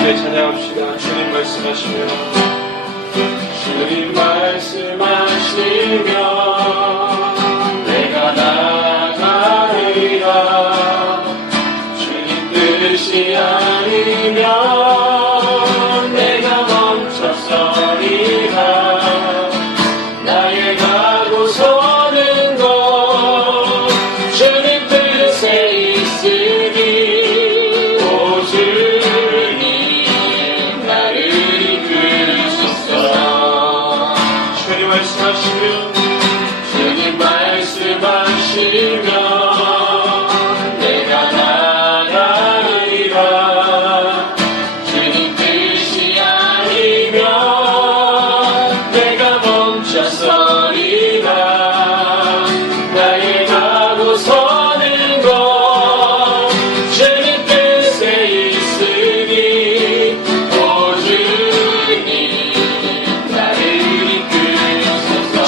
함께 찬양합시다. 주님 말씀하시며 주님 말씀하시며 내가 나가리라. 주님 뜻이 아니면 내가 멈춰서리라. 나의 가고 서는 것 주님 뜻에 있으니 오 주님 나를 이끌소서. 주님 말씀하시며 주님 말씀하시며 내가 나가리라. 주님 뜻이 아니면 내가 멈춰서리라. 나의 가고 서는 것 주님 뜻에 있으니 오 주님 나를 이끌소서.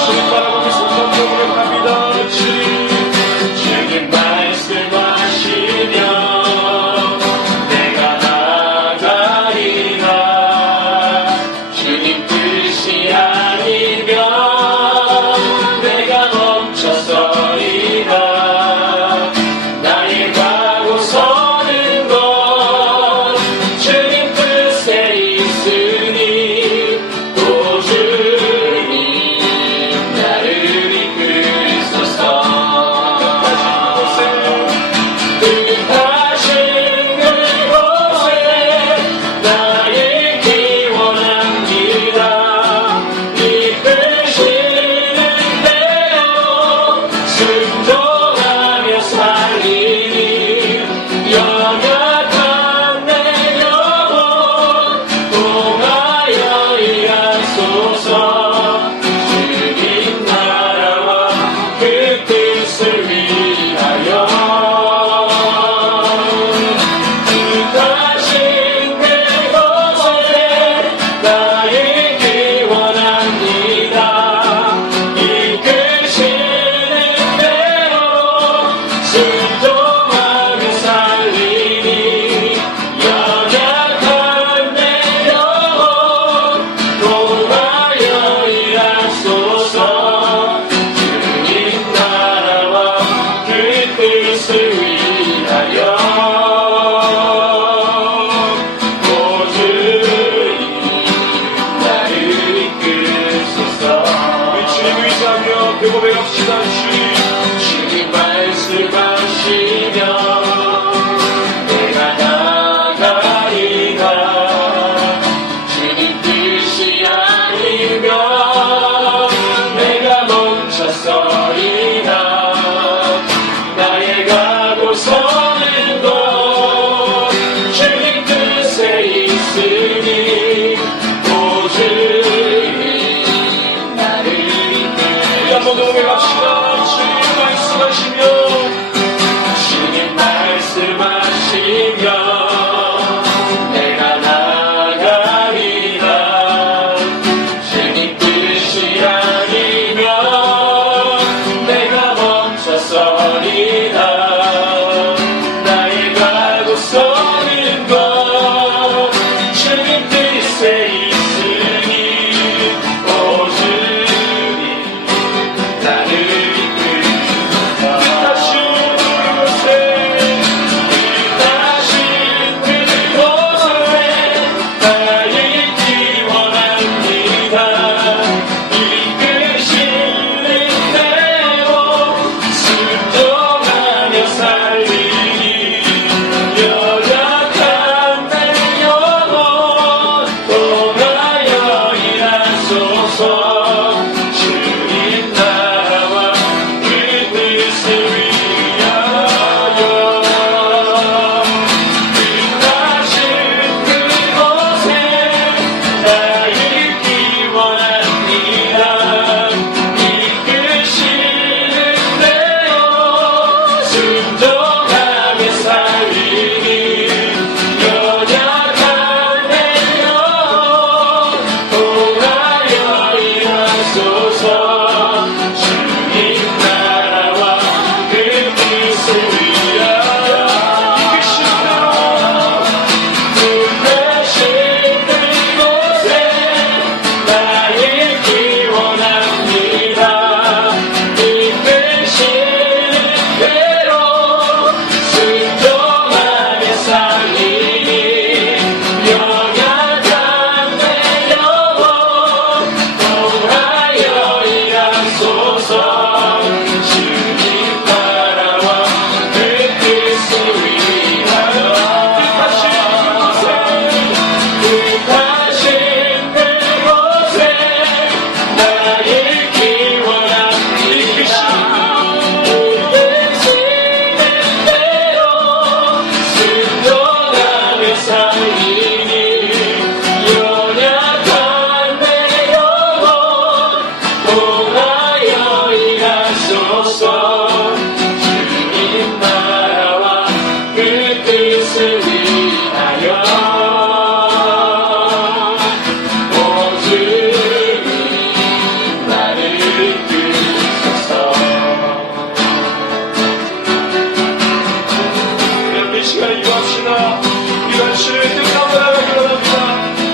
합시다. 우리가 주의 뜻 가운데 나가기 원합니다.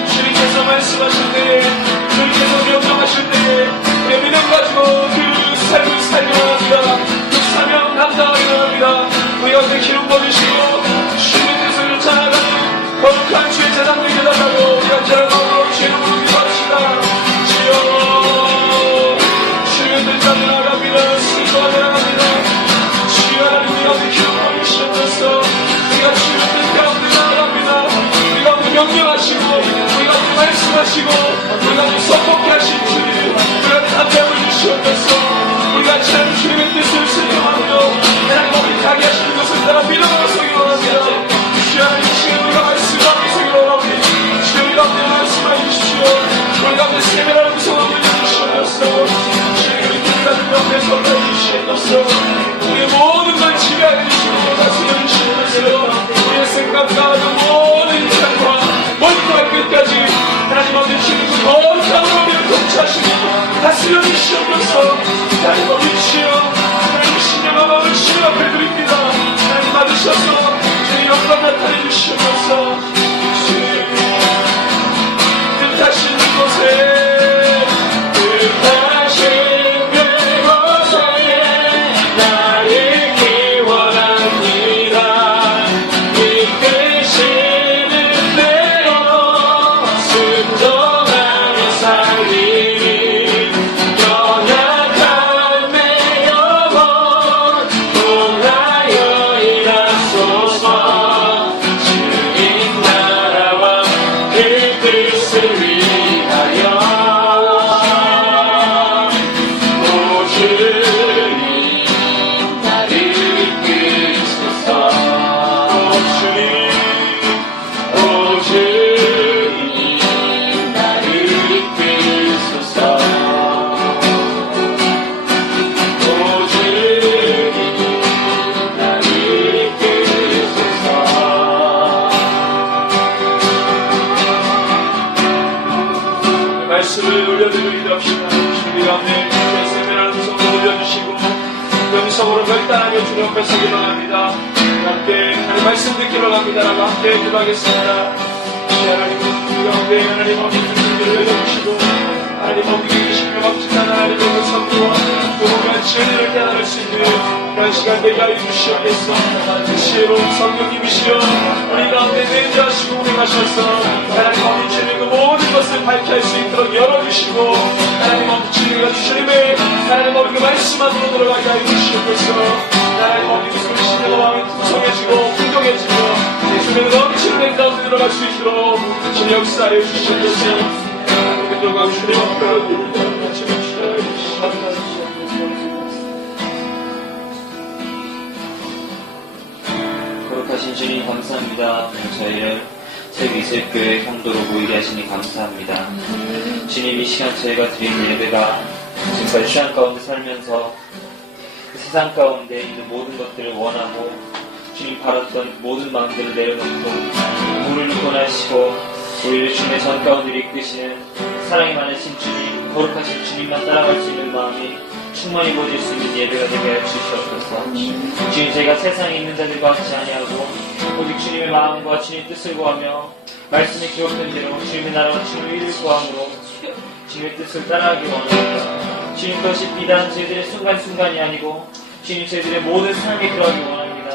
주님께서 말씀하실 때에, 주님께서 명령하실 때에 우리의 믿음 가지고 그 삶을 살기 원합니다. 그 사명 감당하기 원합니다. 우리 가운데 기름 부어주시고 주님의 뜻을 쫓아가는 거룩한 주의 제자들이 되달라고 우리가 저런 마음으로 주의 이름으로 기도합시다. 주여 주의 뜻대로 나갑니다. 순서가 나갑니다. 주여 하나님 우리 가운데 기름 부어주시옵소서. 우리가 주의 뜻 가운데 나갑니다. 우리 가운데 명령하시고 우리 가운데 말씀하시고 우리 가운데 선포케 하신 주님 우리 가운데 답변을 주시옵소서. 우리가 참 주님의 뜻을 순종하며 하나님 우리 가게 하시는 것을 따라 믿음으로 서기 원합니다. 주여 하나님 지금 우리가 말씀하고 서기 원합니다. 주여 우리 가운데 말씀해 주십시오. 우리 가운데 세밀한 구성을 주시옵소서. 주여 우리 뜻 가진 가운데 선포해 주시옵소서. 우리의 모든 걸 지배하여 주시고 다스려 주시옵소서. 우리의 생각과 모든 삶과 머리와 끝까지 하나님 아버지 주님 거룩함으로 통치하시고 다스려 주시옵소서. 하나님 아버지 주여 하나님 신령한 마음을 주님 앞에 드립니다. 하나님 받으셔서 주의 영광 나타내 주시옵소서. 주님 뜻하신 곳에 뜻하신 그곳에 나를 기원합니다. 이끄시는 대로 순종하며 살리니 연약한 내 영혼 통하여 일하소서. 주님 나라와 그 뜻을 위하여 오 주님 나를 이끄소서. 오 주님 나를 이끄소서. 오 주님 나를 이끄소서. 말씀을 올려드리고 기도합시다. 주님 가운데 주의 세밀한 음성을 올려주시고 그 음성으로 결단하며 주님 앞에 서기 바랍니다. 함께 하나님 말씀 듣기로 갑니다라고 함께 기도하겠습니다. 주의 하나님 우리 가운데 하나님 아버지 주님을 열어주시고 하나님 아버지 계시며 막직한 하나님의 그 선교와 그분과 진리를 깨달을 수 있는 그런 시간 되게 하여 주시옵소서. 지혜로운 성령님이시여 우리 가운데 내주하시고 운행하셔서 하나님 아버지 주님 그 모든 것을 밝게 할 수 있도록 열어주시고 하나님 아버지 주님과 주님의 하나님 아버지 그 말씀 안으로 들어가게 하여 주시옵소서. 하나님 아버지 그 신의 마음이 풍성해지고 풍성해지고 주님의 넘치는 내 가운데 들어갈 수 있도록 주님 역사하여 주시옵소서. 들어가고 주님 앞으로 같이 거룩하신 주님 감사합니다. 저희를 새기슬교회 형도로 모이게 하시니 감사합니다. 주님 이 시간 저희가 드리는 예배가 지금까지 시간 가운데 살면서 그 세상 가운데 있는 모든 것들을 원하고 주님 바랐던 모든 마음들을 내려놓고 물을 권하시고 우리를 주님의 전 가운데 이끄시는 사랑이 많으신 주님, 거룩하신 주님만 따라갈 수 있는 마음이 충만히 보여질 수 있는 예배가 되게 하여 주시옵소서. 주님 저희가 세상에 있는 자들과 같이 아니하고 오직 주님의 마음과 주님의 뜻을 구하며 말씀에 기록된 대로 주님의 나라와 주님의 일을 구함으로 주님의 뜻을 따라가기 원합니다. 주님 것이 비단 저희들의 순간순간이 아니고 주님 저희들의 모든 삶에 들어가기 원합니다.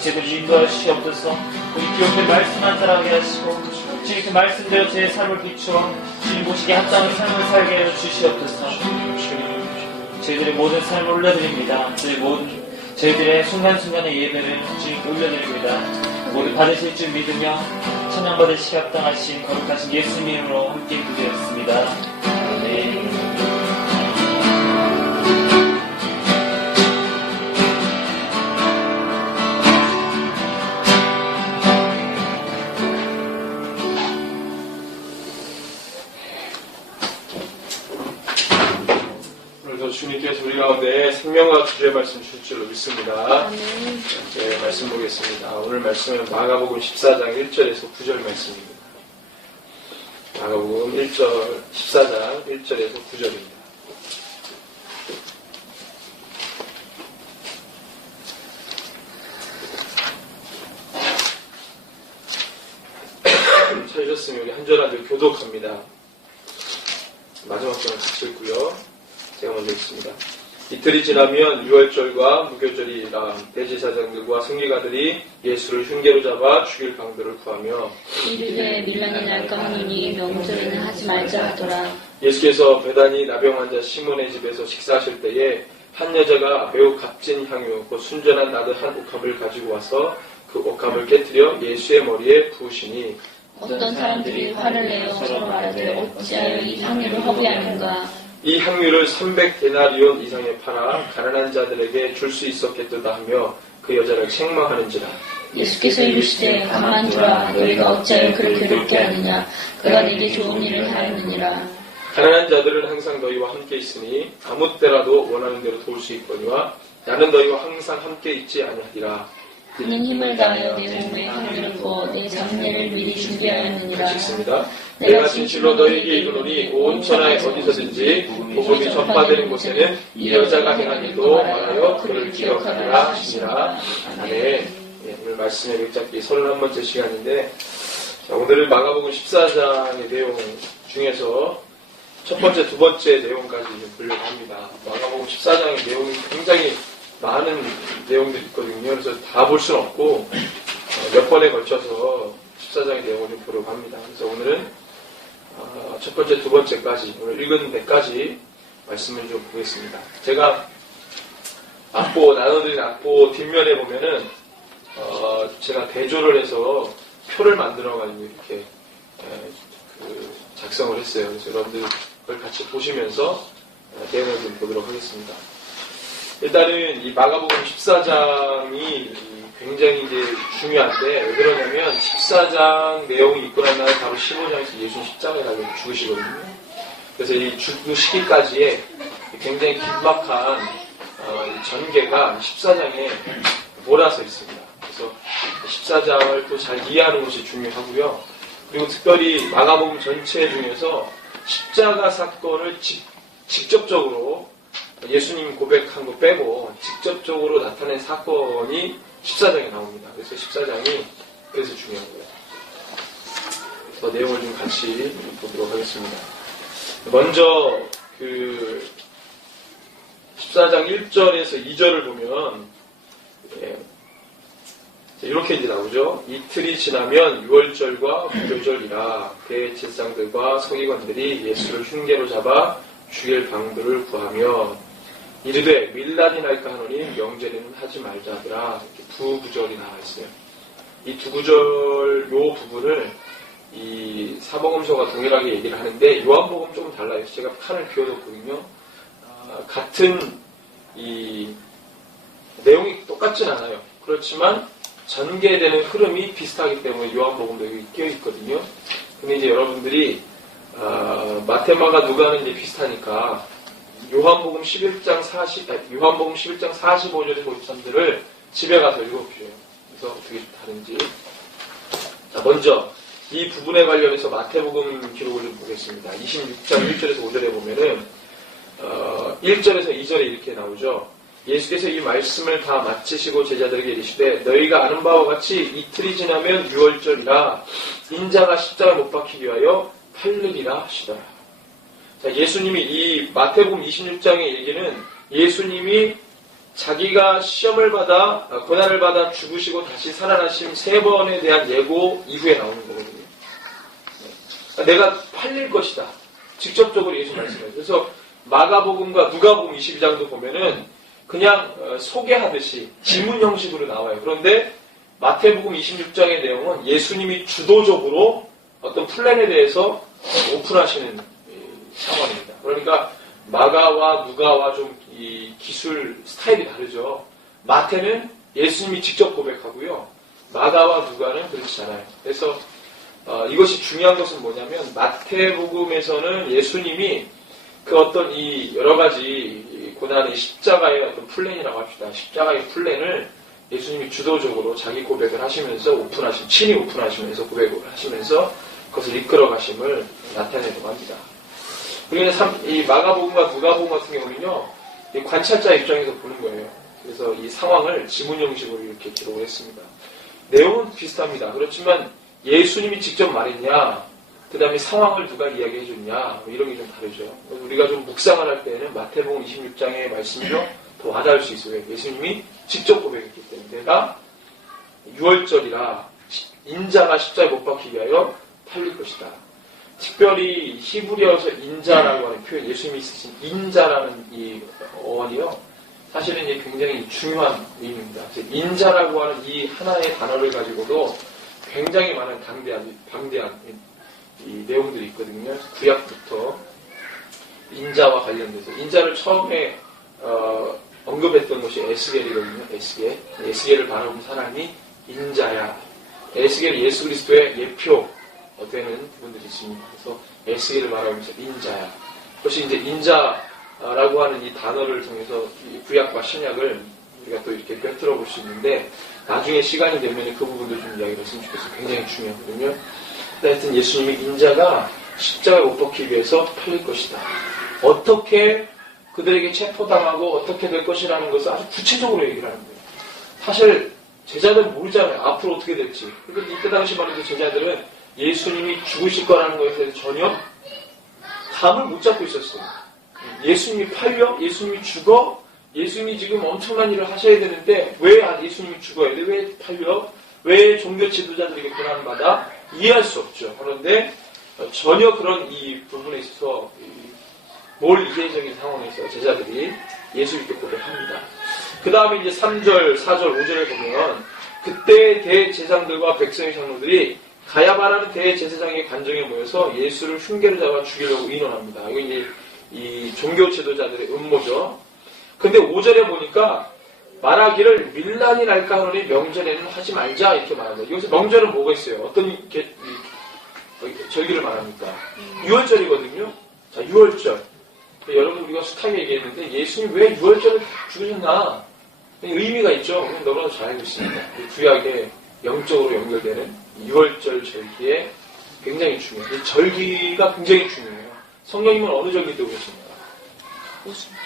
저희들을 인도하시옵소서. 우리 기록된 말씀만 따라가게 하시고 주님 그 말씀대로 제 삶을 비추어 주님 보시기에 합당한 삶을 살게 하여 주시옵소서. 저희들의 모든 삶을 올려드립니다. 저희들의 순간순간의 예배를 주님께 올려드립니다. 모두 받으실 줄 믿으며 찬양받으시기 합당하신 거룩하신 예수님 이름으로 함께 기도했습니다. 아멘. 주님께서 우리 가운데 생명과 주의 말씀 주실 줄로 믿습니다. 네, 말씀 보겠습니다. 오늘 말씀은 마가복음 14장 1절에서 9절 말씀입니다. 마가복음 14장 1절에서 9절입니다. 찾으셨으면 우리 한 절 한 절 교독합니다. 마지막 절은 같이 읽고요. 제가 먼저 읽습니다. 이틀이 지나면 유월절과 무교절이라 대제사장들과 승리가들이 예수를 흉계로 잡아 죽일 방도를 구하며 이르되 밀란이 날까 하노니 명절에는 하지 말자 하더라. 예수께서 베다니 나병 환자 시몬의 집에서 식사하실 때에 한 여자가 매우 값진 향유 곧 순전한 나드 한 옥합을 가지고 와서 그 옥합을 깨뜨려 예수의 머리에 부으시니 어떤 사람들이 화를 내어 서로 말하되 어찌하여 이 향유를 허비하는가. 이 향유를 300데나리온 이상에 팔아 가난한 자들에게 줄 수 있었겠도다 하며 그 여자를 책망하는지라. 예수께서 이르시되 가만두라. 너희가 어찌하여 그를 괴롭게 하느냐. 그가 내게 좋은 일을 하였느니라. 가난한 자들은 항상 너희와 함께 있으니 아무 때라도 원하는 대로 도울 수 있거니와 나는 너희와 항상 함께 있지 아니하리라. 그는 힘을 다하여 내 몸에 향유를 부어 내 장례를 미리 준비하였느니라. 같이 있습니다. 내가 진실로 너희에게 이르노니 온 천하에 어디서든지 복음이 전파되는 곳에는 이 여자가 행한 일도 말하여 그를 기억하리라 하시니라. 아멘. 예, 오늘 말씀의 맥잡기 31번째 시간인데 자, 오늘은 마가복음 14장의 내용 중에서 첫 번째, 두 번째 내용까지 보려고 합니다. 마가복음 14장의 내용이 굉장히 많은 내용들이 있거든요. 그래서 다 볼 수는 없고 몇 번에 걸쳐서 14장의 내용을 좀 보려고 합니다. 그래서 오늘은 첫 번째, 두 번째까지 오늘 읽은 데까지 말씀을 좀 보겠습니다. 제가 나눠드린 악보 뒷면에 보면은 제가 대조를 해서 표를 만들어가지고 이렇게 작성을 했어요. 그래서 여러분들 그걸 같이 보시면서 내용을 좀 보도록 하겠습니다. 일단은 이 마가복음 14장이 굉장히 이제 중요한데 왜 그러냐면 14장 내용이 있고 난 다음에 바로 15장에서 예수님 십자가에 달려 죽으시거든요. 그래서 이 죽으시기까지의 굉장히 긴박한 전개가 14장에 몰아서 있습니다. 그래서 14장을 또 잘 이해하는 것이 중요하고요. 그리고 특별히 마가복음 전체 중에서 십자가 사건을 직접적으로 예수님 고백한 거 빼고 직접적으로 나타낸 사건이 14장에 나옵니다. 그래서 14장이 그래서 중요하고요. 그래서 내용을 좀 같이 보도록 하겠습니다. 먼저 14장 1절에서 2절을 보면 이렇게 이제 나오죠. 이틀이 지나면 유월절과 무교절이라 대제사장들과 서기관들이 예수를 흉계로 잡아 죽일 방도를 구하며 이르되 밀란이 날까 하노니 명절에는 하지 말자 하더라. 이렇게 두 구절이 나와 있어요. 이 두 구절 요 부분을 이 사복음서가 동일하게 얘기를 하는데 요한복음 조금 달라요. 제가 칸을 비워뒀거든요. 같은 이 내용이 똑같진 않아요. 그렇지만 전개되는 흐름이 비슷하기 때문에 요한복음도 여기 끼어있거든요. 근데 이제 여러분들이 마테마가 누가는 이제 비슷하니까 요한복음 11장 45절에서 53절을 집에 가서 읽어보세요. 그래서 어떻게 다른지. 자, 먼저 이 부분에 관련해서 마태복음 기록을 좀 보겠습니다. 26장 1절에서 5절에 보면은 1절에서 2절에 이렇게 나오죠. 예수께서 이 말씀을 다 마치시고 제자들에게 이르시되 너희가 아는 바와 같이 이틀이 지나면 유월절이라 인자가 십자가에 못 박히기 위하여 팔리리라 하시더라. 자, 예수님이 이 마태복음 26장의 얘기는 예수님이 자기가 시험을 받아 고난을 받아 죽으시고 다시 살아나심 3번에 대한 예고 이후에 나오는 거거든요. 내가 팔릴 것이다. 직접적으로 예수 말씀해요. 그래서 마가복음과 누가복음 22장도 보면은 그냥 소개하듯이 지문 형식으로 나와요. 그런데 마태복음 26장의 내용은 예수님이 주도적으로 어떤 플랜에 대해서 오픈하시는 상황입니다. 그러니까 마가와 누가와 좀 이 기술 스타일이 다르죠. 마태는 예수님이 직접 고백하고요. 마가와 누가는 그렇지 않아요. 그래서 이것이 중요한 것은 뭐냐면 마태복음에서는 예수님이 그 어떤 이 여러 가지 고난의 십자가의 어떤 플랜이라고 합시다. 십자가의 플랜을 예수님이 주도적으로 자기 고백을 하시면서 친히 오픈하시면서 고백을 하시면서 그것을 이끌어 가심을 나타내려고 합니다. 우리는 이 마가복음과 누가복음 같은 경우는요, 이 관찰자 입장에서 보는 거예요. 그래서 이 상황을 지문 형식으로 이렇게 기록을 했습니다. 내용은 비슷합니다. 그렇지만 예수님이 직접 말했냐, 그 다음에 상황을 누가 이야기해 줬냐, 뭐 이런 게 좀 다르죠. 우리가 좀 묵상을 할 때는 마태복음 26장의 말씀이 더 와닿을 수 있어요. 예수님이 직접 고백했기 때문에 내가 유월절이라 인자가 십자가에 못 박히게 하여 팔릴 것이다. 특별히 히브리어에서 인자라고 하는 표현, 예수님이 쓰신 인자라는 이 어원이요, 사실은 이게 굉장히 중요한 의미입니다. 인자라고 하는 이 하나의 단어를 가지고도 굉장히 많은 방대한 이 내용들이 있거든요. 구약부터 인자와 관련돼서 인자를 처음에 언급했던 것이 에스겔이거든요. 에스겔을 바라본 사람이 인자야. 에스겔이 예수 그리스도의 예표 되는 부분들이 있습니다. 그래서 에스겔을 바라보면서 인자야. 그것이 이제 인자라고 하는 이 단어를 통해서 이 구약과 신약을 우리가 또 이렇게 꿰뚫어 볼 수 있는데, 나중에 시간이 되면 그 부분도 좀 이야기를 했으면 좋겠어요. 굉장히 중요하거든요. 하여튼 예수님이 인자가 십자가에 못 박히기 위해서 팔릴 것이다. 어떻게 그들에게 체포당하고 어떻게 될 것이라는 것을 아주 구체적으로 얘기를 하는 거예요. 사실 제자들은 모르잖아요. 앞으로 어떻게 될지. 그런데 이때 당시만 해도 제자들은 예수님이 죽으실 거라는 것에 대해서 전혀 감을 못 잡고 있었어요. 예수님이 팔려? 예수님이 죽어? 예수님이 지금 엄청난 일을 하셔야 되는데 왜 예수님이 죽어야 돼? 왜 팔려? 왜 종교 지도자들에게 고난받아? 이해할 수 없죠. 그런데 전혀 그런 이 부분에 있어서 뭘 이례적인 상황에서 제자들이 예수 믿게 고백합니다. 그 다음에 이제 3절, 4절, 5절에 보면 그때 대제사장들과 백성의 장로들이 가야바라는 대제사장의 관정에 모여서 예수를 흉계를 잡아 죽이려고 의논합니다. 이거 이제 이 종교 지도자들의 음모죠. 근데 5절에 보니까 말하기를 밀란이 날까 하노니 명절에는 하지 말자 이렇게 말합니다. 여기서 명절은 뭐가 있어요? 어떤 절기를 말합니까? 6월절이거든요. 자, 6월절. 여러분 우리가 숱하게 얘기했는데 예수님이 왜 6월절을 죽으셨나? 의미가 있죠. 너무나도 잘 알고 있습니다. 구약에 영적으로 연결되는 6월절 절기에 굉장히 중요해요. 이 절기가 굉장히 중요해요. 성령님은 어느 절기 때 오셨습니까?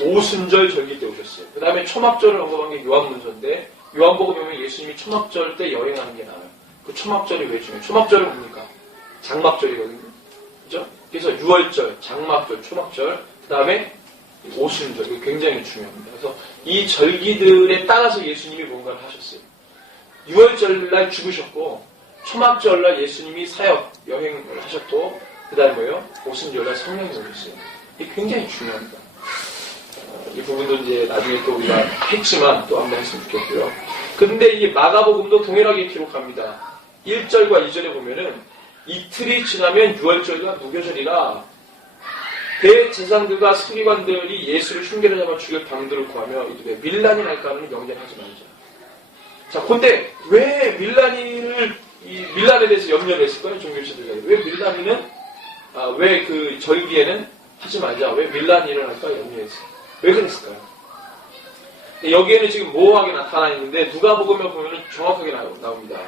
오순절 절기 때 오셨어요. 그 다음에 초막절을 언급한 게 요한문서인데, 요한복음 보면 예수님이 초막절 때 여행하는 게 나와요. 그 초막절이 왜 중요해요? 초막절은 뭡니까? 장막절이거든요. 그죠? 그래서 6월절, 장막절, 초막절, 그 다음에 오순절, 이거 굉장히 중요합니다. 그래서 이 절기들에 따라서 예수님이 뭔가를 하셨어요. 6월절날 죽으셨고, 초막절날 예수님이 사역, 여행을 하셨고, 그 다음에 뭐예요? 오순절날 성령이 오셨어요. 이게 굉장히 중요합니다. 이 부분도 이제 나중에 또 우리가 했지만 또 한번 했으면 좋겠고요. 근데 이 마가복음도 동일하게 기록합니다. 1절과 2절에 보면은 이틀이 지나면 6월절과 무교절이라 대제사장들과 서기관들이 예수를 흉계를 잡아 죽일 방도를 구하며 이들의 밀란이 날까 하는 명령하지 말자. 자, 근데 왜 밀란에 대해서 염려를 했을까요? 종교지도자들이. 왜 밀란이는 왜 그 절기에는 하지 말자. 왜 밀란이 일어날까 염려했어요. 왜 그랬을까요? 여기에는 지금 모호하게 나타나 있는데 누가복음에 보면 정확하게 나옵니다.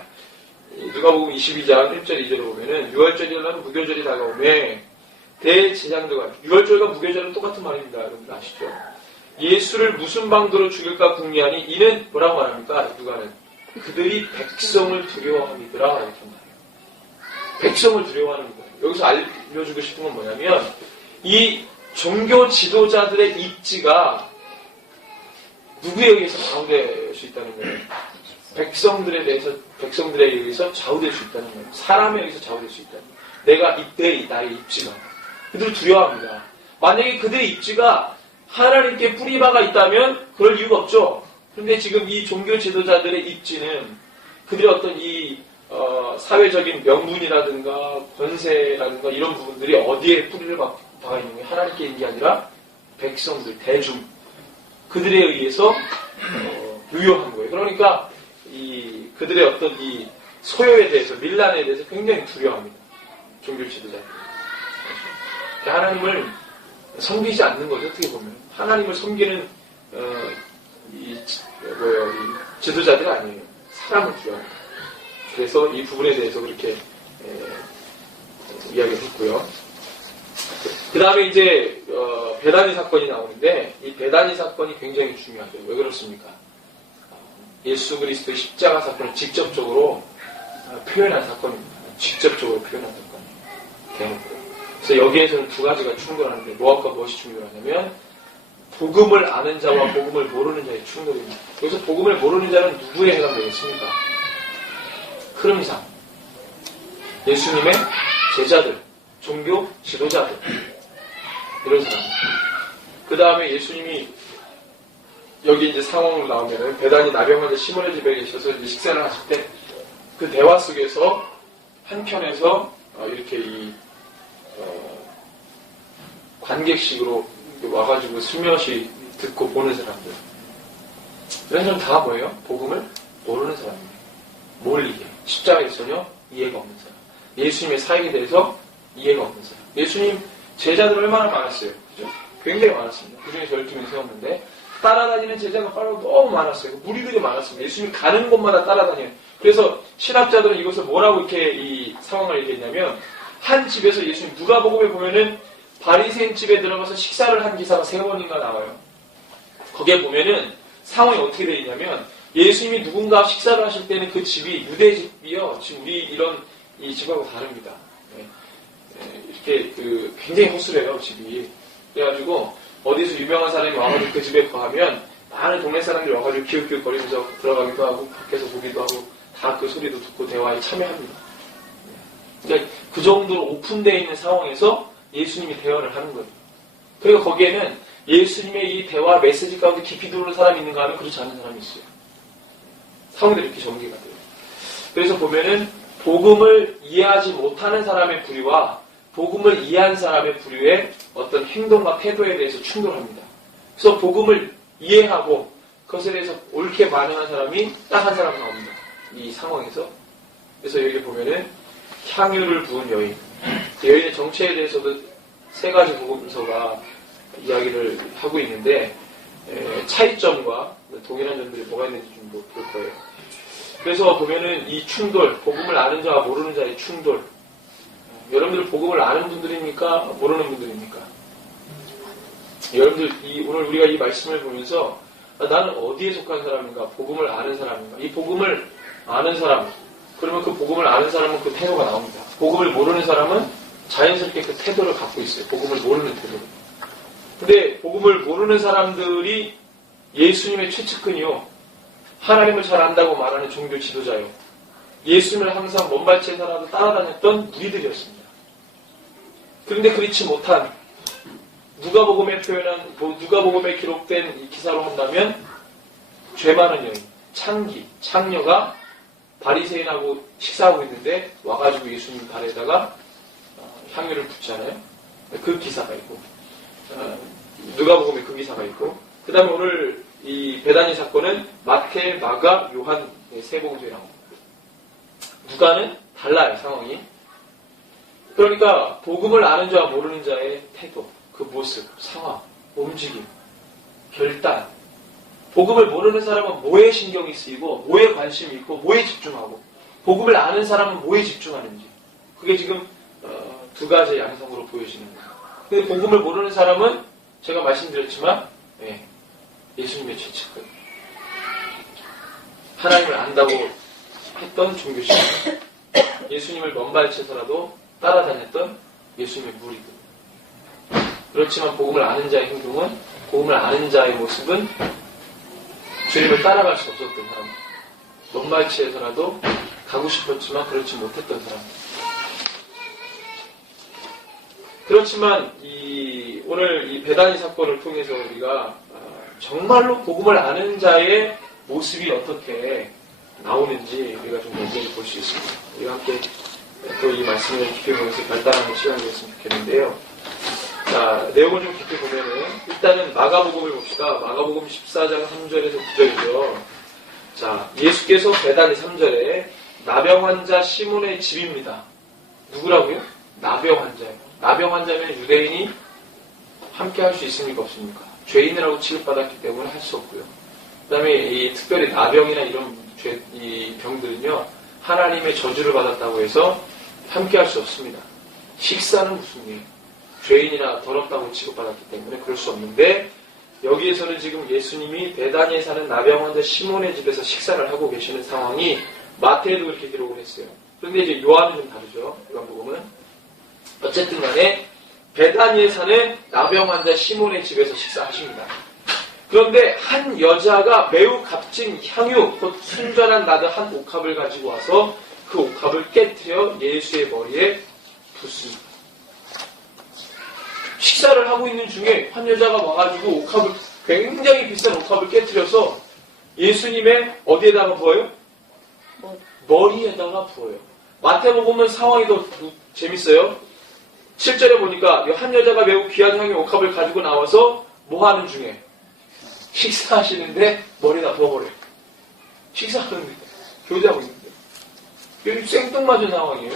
누가복음 22장 1절 2절을 보면은 6월절이라는 무교절이 다가오매 대제사장들과 6월절과 무교절은 똑같은 말입니다. 여러분들 아시죠? 예수를 무슨 방도로 죽일까 궁리하니 이는 뭐라고 말합니까? 누가는 그들이 백성을 두려워함이더라 이렇게 말해요. 백성을 두려워하는 거예요. 여기서 알려주고 싶은 건 뭐냐면 이 종교 지도자들의 입지가 누구에 의해서 좌우될 수 있다는 거예요. 백성들에 의해서 좌우될 수 있다는 거예요. 사람에 의해서 좌우될 수 있다는 거예요. 내가 이때 나의 입지가 그들을 두려워합니다. 만약에 그들의 입지가 하나님께 뿌리바가 있다면 그럴 이유가 없죠. 그런데 지금 이 종교 지도자들의 입지는 그들의 어떤 이 사회적인 명분이라든가 권세라든가 이런 부분들이 어디에 뿌리를 박아 있는 게 하나님께 있는 게 아니라 백성들, 대중 그들에 의해서 유효한 거예요. 그러니까 그들의 어떤 이 소요에 대해서 밀란에 대해서 굉장히 두려워합니다. 종교 지도자들. 하나님을 섬기지 않는 거죠. 어떻게 보면 하나님을 섬기는 이 지도자들이 아니에요. 사람을 두려워합니다. 그래서 이 부분에 대해서 그렇게 이야기를 했고요. 그 다음에 이제 베다니 사건이 나오는데 이 베다니 사건이 굉장히 중요하죠. 왜 그렇습니까? 예수 그리스도의 십자가 사건을 직접적으로 표현한 사건입니다. 직접적으로 표현한다고 합니다. 대목으로. 그래서 여기에서는 두 가지가 충돌하는데 무엇과 무엇이 충돌하냐면 복음을 아는 자와 복음을 모르는 자의 충돌입니다. 여기서 복음을 모르는 자는 누구에 해당되겠습니까? 흐름상 예수님의 제자들, 종교 지도자들 이런 사람들. 그 다음에 예수님이 여기 이제 상황으로 나오면은 배단이 나병 환자 시몬의 집에 계셔서 이제 식사를 하실 때 그 대화 속에서 한편에서 이렇게 관객식으로 와가지고 슬며시 듣고 보는 사람들. 이런 사람 다 뭐예요? 복음을 모르는 사람입니다. 뭘 이해? 십자가에 전혀 이해가 없는 사람. 예수님의 사역에 대해서 이해가 없는 사람. 예수님 제자들 얼마나 많았어요? 그죠? 굉장히 많았습니다. 그 중에서 12명 세웠는데 따라다니는 제자가 너무 많았어요. 무리들이 많았습니다. 예수님이 가는 곳마다 따라다녀요. 그래서 신학자들은 이것을 뭐라고 이렇게 이 상황을 얘기했냐면 한 집에서 예수님 누가복음에 보면은 바리새인 집에 들어가서 식사를 한 기사가 3번인가 나와요. 거기에 보면은 상황이 어떻게 되어 있냐면 예수님이 누군가 식사를 하실 때는 그 집이 유대 집이요. 지금 우리 이런 이 집하고 다릅니다. 이렇게 굉장히 허술해요 집이. 그래가지고 어디서 유명한 사람이 와가지고 그 집에 거하면 많은 동네 사람들이 와가지고 기웃기웃거리면서 들어가기도 하고 밖에서 보기도 하고 다 그 소리도 듣고 대화에 참여합니다. 그러니까 그 정도로 오픈되어 있는 상황에서 예수님이 대화를 하는 거예요. 그리고 거기에는 예수님의 이 대화 메시지 가운데 깊이 들어오는 사람이 있는가 하면 그렇지 않은 사람이 있어요. 상황들이 이렇게 전개가 돼요. 그래서 보면은 복음을 이해하지 못하는 사람의 부류와 복음을 이해한 사람의 부류의 어떤 행동과 태도에 대해서 충돌합니다. 그래서 복음을 이해하고 그것에 대해서 옳게 반응한 사람이 딱 한 사람 나옵니다. 이 상황에서. 그래서 여기 보면은 향유를 부은 여인. 여인의 정체에 대해서도 3가지 복음서가 이야기를 하고 있는데 차이점과 동일한 점들이 뭐가 있는지 좀 볼 거예요. 그래서 보면은 이 충돌, 복음을 아는 자와 모르는 자의 충돌. 여러분들 복음을 아는 분들입니까? 모르는 분들입니까? 여러분들 오늘 우리가 이 말씀을 보면서 나는 어디에 속한 사람인가? 복음을 아는 사람인가? 이 복음을 아는 사람, 그러면 그 복음을 아는 사람은 그 태도가 나옵니다. 복음을 모르는 사람은 자연스럽게 그 태도를 갖고 있어요. 복음을 모르는 태도를. 근데 복음을 모르는 사람들이 예수님의 최측근이요. 하나님을 잘 안다고 말하는 종교 지도자요. 예수님을 항상 먼발치에서라도 따라다녔던 무리들이었습니다. 그런데 그렇지 못한 누가복음에 기록된 이 기사로 한다면 죄 많은 여인, 창녀가 바리새인하고 식사하고 있는데 와가지고 예수님 발에다가 향유를 붓잖아요. 그 기사가 있고 누가복음에 그 기사가 있고 그 다음에 오늘 이 베다니 사건은 마태, 마가, 요한 3복음서에 나옵니다. 누가는 달라요 상황이. 그러니까 복음을 아는 자와 모르는 자의 태도, 그 모습, 상황, 움직임, 결단. 복음을 모르는 사람은 뭐에 신경이 쓰이고 뭐에 관심이 있고 뭐에 집중하고 복음을 아는 사람은 뭐에 집중하는지 그게 지금 2가지 양상으로 보여지는 거예요. 근데 복음을 모르는 사람은 제가 말씀드렸지만 예수님의 최측근 하나님을 안다고 했던 종교신 예수님을 먼발치에서라도 따라다녔던 예수님의 무리들. 그렇지만 복음을 아는 자의 행동은 복음을 아는 자의 모습은 주님을 따라갈 수 없었던 사람. 먼발치에서라도 가고 싶었지만 그렇지 못했던 사람. 그렇지만 오늘 이 베다니 사건을 통해서 우리가 정말로 복음을 아는 자의 모습이 어떻게 나오는지 우리가 좀 먼저 볼 수 있습니다. 우리가 함께 또 이 말씀을 깊이 보면서 결단하는 시간이 됐으면 좋겠는데요. 자, 내용을 좀 깊이 보면은 일단은 마가복음을 봅시다. 마가복음 14장 3절에서 9절이죠. 자, 예수께서 베다니 3절에 나병 환자 시몬의 집입니다. 누구라고요? 나병 환자예요. 나병 환자면 유대인이 함께 할 수 있습니까? 없습니까? 죄인이라고 취급받았기 때문에 할 수 없고요. 그 다음에 특별히 나병이나 이런 이 병들은요, 하나님의 저주를 받았다고 해서 함께 할 수 없습니다. 식사는 무슨 일? 죄인이나 더럽다고 취급받았기 때문에 그럴 수 없는데, 여기에서는 지금 예수님이 베다니에 사는 나병 환자 시몬의 집에서 식사를 하고 계시는 상황이 마태에도 그렇게 기록을 했어요. 그런데 이제 요한은 좀 다르죠. 요한복음은. 어쨌든 간에 베다니에 사는 나병 환자 시몬의 집에서 식사하십니다. 그런데 한 여자가 매우 값진 향유, 곧 순전한 나드 한 옥합을 가지고 와서 그 옥합을 깨트려 예수의 머리에 붓습니다. 식사를 하고 있는 중에 한 여자가 와가지고 옥합을, 굉장히 비싼 옥합을 깨트려서 예수님의 어디에다가 부어요? 머리에다가 부어요. 마태복음은 상황이 더 재밌어요. 7절에 보니까 한 여자가 매우 귀한 향유 옥합을 가지고 나와서 뭐 하는 중에? 식사하시는데 머리에다 부어버려요. 식사하는데, 교제하고 있는데. 이게 생뚱맞은 상황이에요.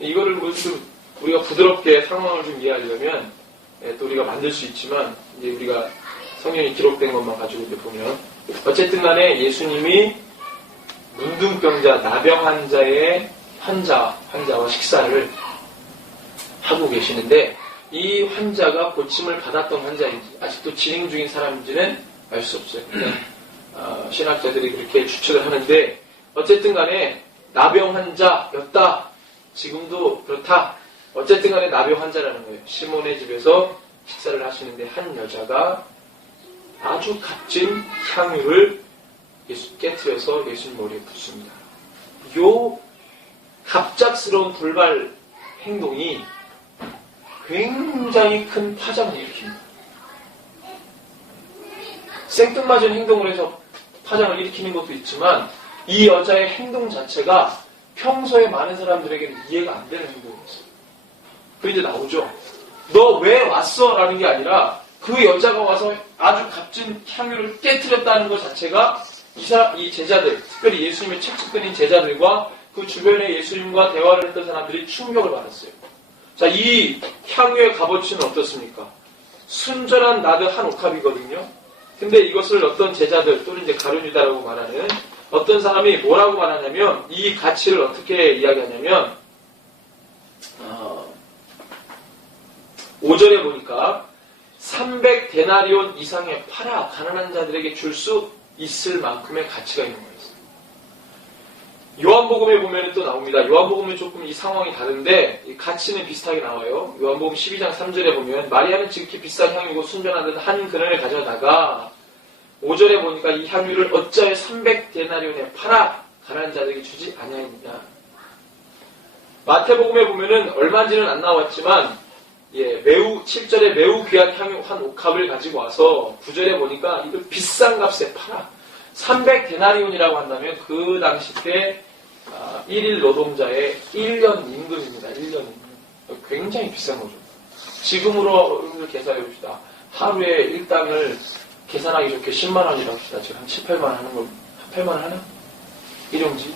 이거를 좀 우리가 부드럽게 상황을 좀 이해하려면 또 우리가 만들 수 있지만 이제 우리가 성경에 기록된 것만 가지고 이제 보면 어쨌든 간에 예수님이 문둥병자, 나병 환자와 식사를 하고 계시는데 이 환자가 고침을 받았던 환자인지 아직도 진행 중인 사람인지는 알 수 없어요. 신학자들이 그렇게 추측을 하는데 어쨌든 간에 나병 환자였다. 지금도 그렇다. 어쨌든 간에 나병 환자라는 거예요. 시몬의 집에서 식사를 하시는데 한 여자가 아주 값진 향유를 깨트려서 예수님 머리에 붓습니다. 요 갑작스러운 불발 행동이 굉장히 큰 파장을 일으킵니다. 생뚱맞은 행동을 해서 파장을 일으키는 것도 있지만 이 여자의 행동 자체가 평소에 많은 사람들에게는 이해가 안 되는 행동이었어요. 그게 이제 나오죠. 너 왜 왔어? 라는 게 아니라 그 여자가 와서 아주 값진 향유를 깨트렸다는 것 자체가 이 제자들, 특별히 예수님의 책찍근인 제자들과 그 주변에 예수님과 대화를 했던 사람들이 충격을 받았어요. 자, 이 향유의 값어치는 어떻습니까? 순전한 나드 한 옥합이거든요. 근데 이것을 어떤 제자들 또는 이제 가룟유다라고 말하는 어떤 사람이 뭐라고 말하냐면 이 가치를 어떻게 이야기하냐면 5절에 보니까 300데나리온 이상의 팔아 가난한 자들에게 줄 수 있을 만큼의 가치가 있는 거예요. 요한복음에 보면 또 나옵니다. 요한복음은 조금 이 상황이 다른데 이 가치는 비슷하게 나와요. 요한복음 12장 3절에 보면 마리아는 지극히 비싼 향유고 순전한 듯 한 그릇을 가져다가 5절에 보니까 이 향유를 어찌하여 300데나리온에 팔아 가난한 자들에게 주지 아니하였느냐. 마태복음에 보면은 얼마인지는 안 나왔지만 매우 7절에 매우 귀한 향유 한 옥합을 가지고 와서 9절에 보니까 이걸 비싼 값에 팔아 300데나리온이라고 한다면 그 당시 때 1일 노동자의 1년 임금입니다. 1년 임금. 굉장히 비싼 거죠. 지금으로 계산해 봅시다. 하루에 일당을 계산하기 좋게 10만 원이라고 합시다. 지금 한 7, 8만 원 하는 거, 한 8만 원 하나? 일용지?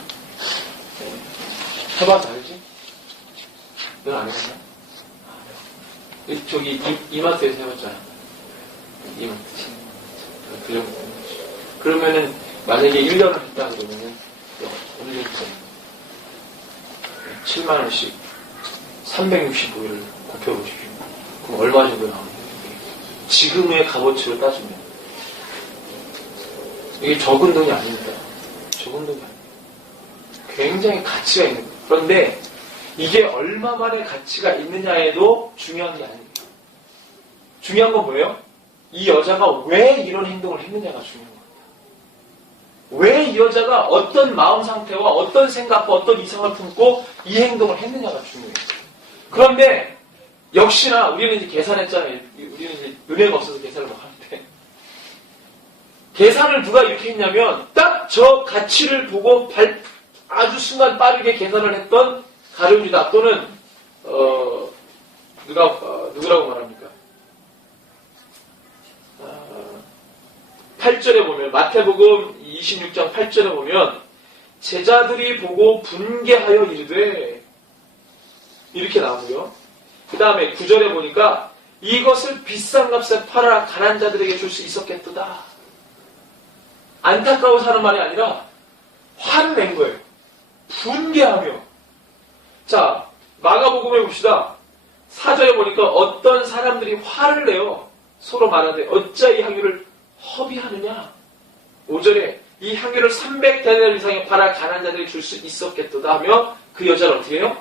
해봐도 알지? 넌 안 해봤나? 저기 이마트에서 해봤잖아. 이마트. 그 정도. 그러면은 만약에 1년을 했다 그러면은 오늘 7만 원씩 365일을 곱해보십시오. 그럼 얼마 정도 나오는데 지금의 값어치를 따지면 이게 적은 돈이 아닙니다. 적은 돈이 아닙니다. 굉장히 가치가 있는 거예요. 그런데 이게 얼마만의 가치가 있느냐에도 중요한 게 아닙니다. 중요한 건 뭐예요? 이 여자가 왜 이런 행동을 했느냐가 중요한 거예요. 왜 이 여자가 어떤 마음 상태와 어떤 생각과 어떤 이성을 품고 이 행동을 했느냐가 중요해요. 그런데 역시나 우리는 이제 계산했잖아요. 우리는 이제 은혜가 없어서 계산을 못 하는데 계산을 누가 이렇게 했냐면 딱 저 가치를 보고 아주 순간 빠르게 계산을 했던 가룟유다 또는 누구라고 말합니까? 8절에 보면 마태복음 26장 8절에 보면 제자들이 보고 분개하여 이르되 이렇게 나오고요. 그 다음에 9절에 보니까 이것을 비싼 값에 팔아 가난한 자들에게 줄 수 있었겠도다. 안타까워서 하는 말이 아니라 화를 낸 거예요. 분개하며. 자, 마가복음에 봅시다. 4절에 보니까 어떤 사람들이 화를 내요. 서로 말하되 어찌 이 향유를 허비하느냐. 5절에 이 향유를 300데나리 이상의 팔아 가난한 자들에게 줄 수 있었겠도다 하며 그 여자를 어떻게 해요?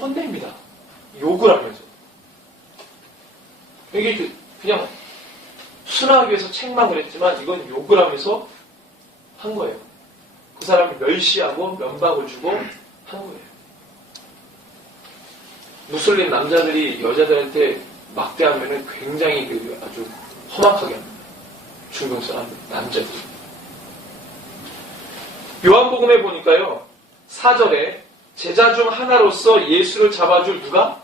혼냅니다. 욕을 하면서. 이게 그냥 순화하기 위해서 책망을 했지만 이건 욕을 하면서 한 거예요. 그 사람을 멸시하고 면박을 주고 한 거예요. 무슬림 남자들이 여자들한테 막대하면 굉장히 아주 험악하게 합니다. 중동사람 남자들. 요한복음에 보니까요. 4절에 제자 중 하나로서 예수를 잡아줄 누가?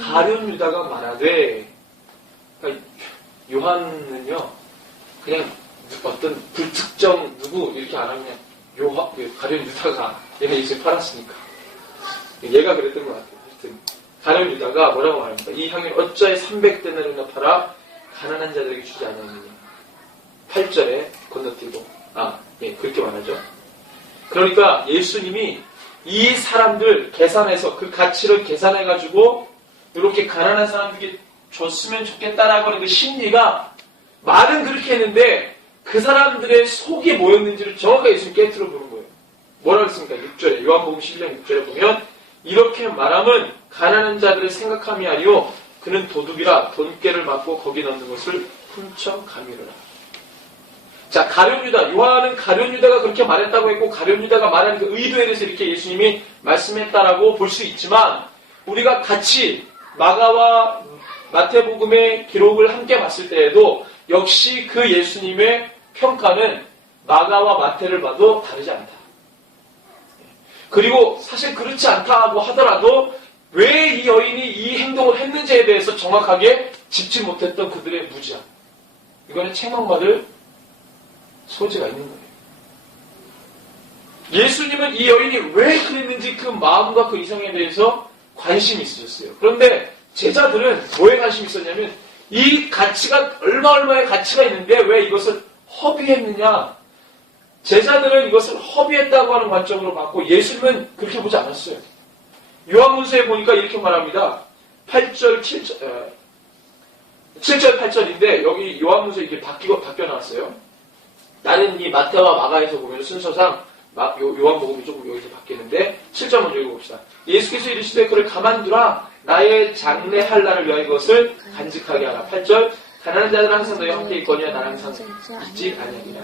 가룟 유다가 말하되. 그러니까 요한은요. 그냥 어떤 불특정 누구 이렇게 안 하면 가룟 유다가 얘가 예수를 팔았으니까. 얘가 그랬던 것 같아요. 하여튼 가룟 유다가 뭐라고 말합니까? 이 향유를 어찌하여 300데나리나 팔아 가난한 자들에게 주지 않았느냐. 8절에 건너뛰고 그렇게 말하죠. 그러니까 예수님이 이 사람들 계산해서 그 가치를 계산해가지고 이렇게 가난한 사람들에게 줬으면 좋겠다라고 하는 그 심리가 말은 그렇게 했는데 그 사람들의 속이 뭐였는지를 정확하게 예수님 깨트려 보는 거예요. 뭐라고 했습니까? 6절에 요한복음 11장 6절에 보면 이렇게 말함은 가난한 자들을 생각함이 아니요 그는 도둑이라 돈깨를 맞고 거기 넣는 것을 훔쳐 가미르라. 자, 가룟 유다. 요한은 가룟 유다가 그렇게 말했다고 했고 가룟 유다가 말하는 그 의도에 대해서 이렇게 예수님이 말씀했다라고 볼 수 있지만 우리가 같이 마가와 마태복음의 기록을 함께 봤을 때에도 역시 그 예수님의 평가는 마가와 마태를 봐도 다르지 않다. 그리고 사실 그렇지 않다고 하더라도 왜 이 여인이 이 행동을 했는지에 대해서 정확하게 짚지 못했던 그들의 무지함. 이거는 책망받을 소지가 있는 거예요. 예수님은 이 여인이 왜 그랬는지 그 마음과 그 이성에 대해서 관심이 있으셨어요. 그런데 제자들은 뭐에 관심이 있었냐면 이 가치가 얼마의 가치가 있는데 왜 이것을 허비했느냐. 제자들은 이것을 허비했다고 하는 관점으로 봤고 예수님은 그렇게 보지 않았어요. 요한문서에 보니까 이렇게 말합니다. 8절, 7절, 8절인데 여기 요한문서 이렇게 바뀌어 나왔어요. 나는 이 마태와 마가에서 보면 순서상 요한복음이 조금 여기서 바뀌는데 7절 먼저 읽어봅시다. 예수께서 이르시되 그를 가만두라 나의 장래할 날을 위하여 이것을 간직하게 하라. 8절 가난한 자들은 항상 너희와 함께 있거니와 나는 항상 있지 아니하리라.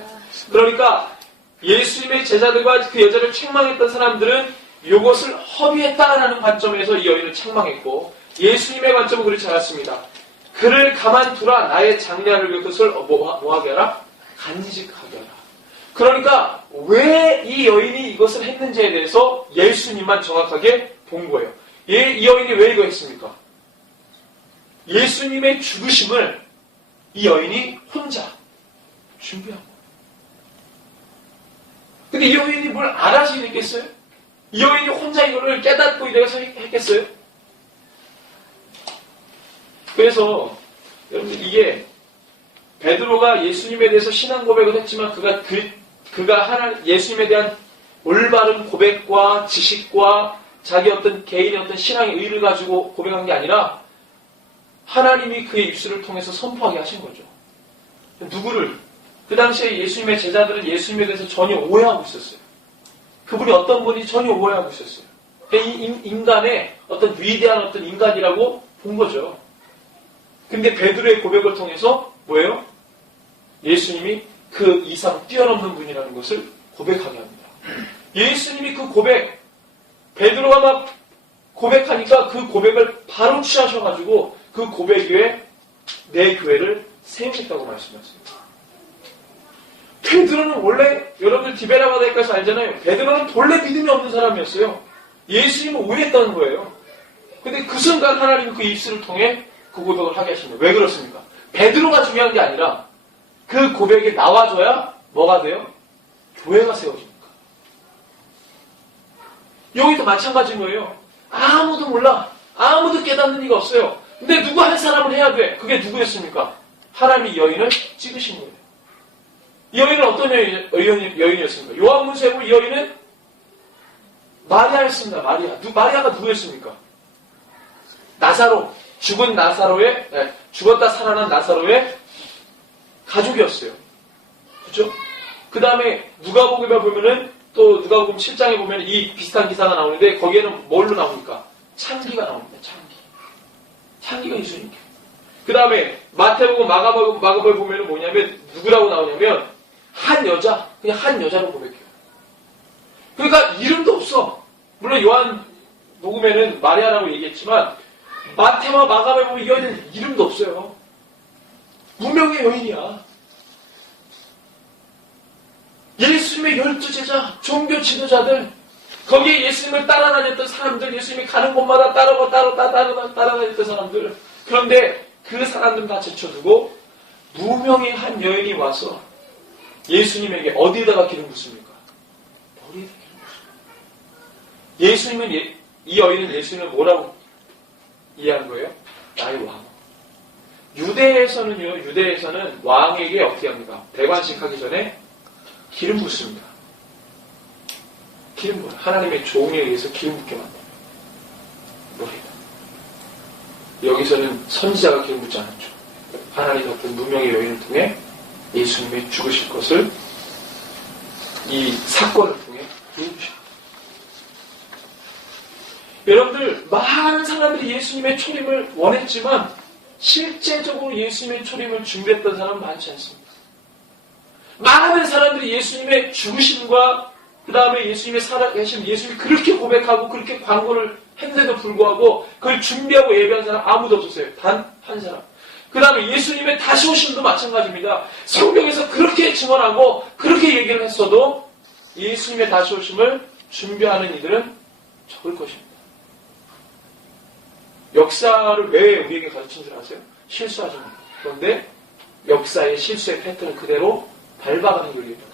그러니까 예수님의 제자들과 그 여자를 책망했던 사람들은 이것을 허비했다라는 관점에서 이 여인을 책망했고 예수님의 관점은 그렇지 않았습니다. 그를 가만두라 나의 장래를 위해 그것을 뭐하게 하라? 간직하게 하라. 그러니까 왜 이 여인이 이것을 했는지에 대해서 예수님만 정확하게 본 거예요. 이 여인이 왜 이거 했습니까? 예수님의 죽으심을 이 여인이 혼자 준비한 거예요. 근데 이 여인이 뭘 알아서 했겠어요? 이 여인이 혼자 이거를 깨닫고 이래서 했겠어요? 그래서 여러분 이게 베드로가 예수님에 대해서 신앙 고백을 했지만 그가 예수님에 대한 올바른 고백과 지식과 자기 어떤 개인의 어떤 신앙의 의를 가지고 고백한 게 아니라 하나님이 그의 입술을 통해서 선포하게 하신 거죠. 누구를? 그 당시에 예수님의 제자들은 예수님에 대해서 전혀 오해하고 있었어요. 그분이 어떤 분이 전혀 오해하고 있었어요. 이 인간의 어떤 위대한 어떤 인간이라고 본 거죠. 근데 베드로의 고백을 통해서 뭐예요? 예수님이 그 이상 뛰어넘는 분이라는 것을 고백하게 합니다. 예수님이 그 고백, 베드로가 막 고백하니까 그 고백을 바로 취하셔가지고 그 고백 위에 내 교회를 세우겠다고 말씀하셨습니다. 베드로는 원래 여러분들 디베라바다에까지 알잖아요. 베드로는 본래 믿음이 없는 사람이었어요. 예수님을 오해했다는 거예요. 근데 그 순간 하나님은 그 입술을 통해 그 고백을 하게 하십니다. 왜 그렇습니까? 베드로가 중요한 게 아니라 그 고백이 나와줘야 뭐가 돼요? 교회가 세워집니까? 여기도 마찬가지인 거예요. 아무도 몰라. 아무도 깨닫는 이가 없어요. 근데 누구 한 사람을 해야 돼. 그게 누구였습니까? 하나님이 여인을 찍으신 거예요. 이 여인은 어떤 여인이었습니까? 요한문서에 보면 이 여인은 마리아였습니다. 마리아가 누구였습니까? 나사로. 죽었다 살아난 나사로의 가족이었어요. 그죠? 그 다음에 누가복음에 보면은 또 누가복음 7장에 보면 이 비슷한 기사가 나오는데 거기에는 뭘로 나옵니까? 창기가 나옵니다. 창기. 창기가 예수님께. 그 다음에 마태복음, 마가복음 보면은 뭐냐면 누구라고 나오냐면 한 여자, 그냥 한 여자로 고백해요. 그러니까 이름도 없어. 물론 요한 복음에는 마리아라고 얘기했지만 마태와 마가복음에 보면 이 여인은 이름도 없어요. 무명의 여인이야. 예수님의 12제자, 종교 지도자들, 거기에 예수님을 따라다녔던 사람들, 예수님이 가는 곳마다 따라다녔던 사람들. 그런데 그 사람들 다 제쳐두고 무명의 한 여인이 와서 예수님에게 어디에다가 기름 붓습니까? 머리에다 기름 붓습니다. 예수님은, 이 여인은 예수님을 뭐라고 이해한 거예요? 나의 왕. 유대에서는 왕에게 어떻게 합니까? 대관식 하기 전에 기름 붓습니다. 기름 부어요. 하나님의 종에 의해서 기름 붓게 만듭니다. 머리에다. 여기서는 선지자가 기름 붓지 않았죠. 하나님 어떤 무명의 여인을 통해 예수님의 죽으실 것을 이 사건을 통해 보여주십니다. 여러분들, 많은 사람들이 예수님의 초림을 원했지만 실제적으로 예수님의 초림을 준비했던 사람은 많지 않습니다. 많은 사람들이 예수님의 죽으심과 그 다음에 예수님의 살아계심, 예수님이 그렇게 고백하고 그렇게 광고를 했는데도 불구하고 그걸 준비하고 예배한 사람 아무도 없었어요. 단 한 사람. 그 다음에 예수님의 다시 오심도 마찬가지입니다. 성경에서 그렇게 증언하고 그렇게 얘기를 했어도 예수님의 다시 오심을 준비하는 이들은 적을 것입니다. 역사를 왜 우리에게 가르친 줄 아세요? 실수하지 마. 그런데 역사의 실수의 패턴을 그대로 밟아가는 걸 얘기합니다.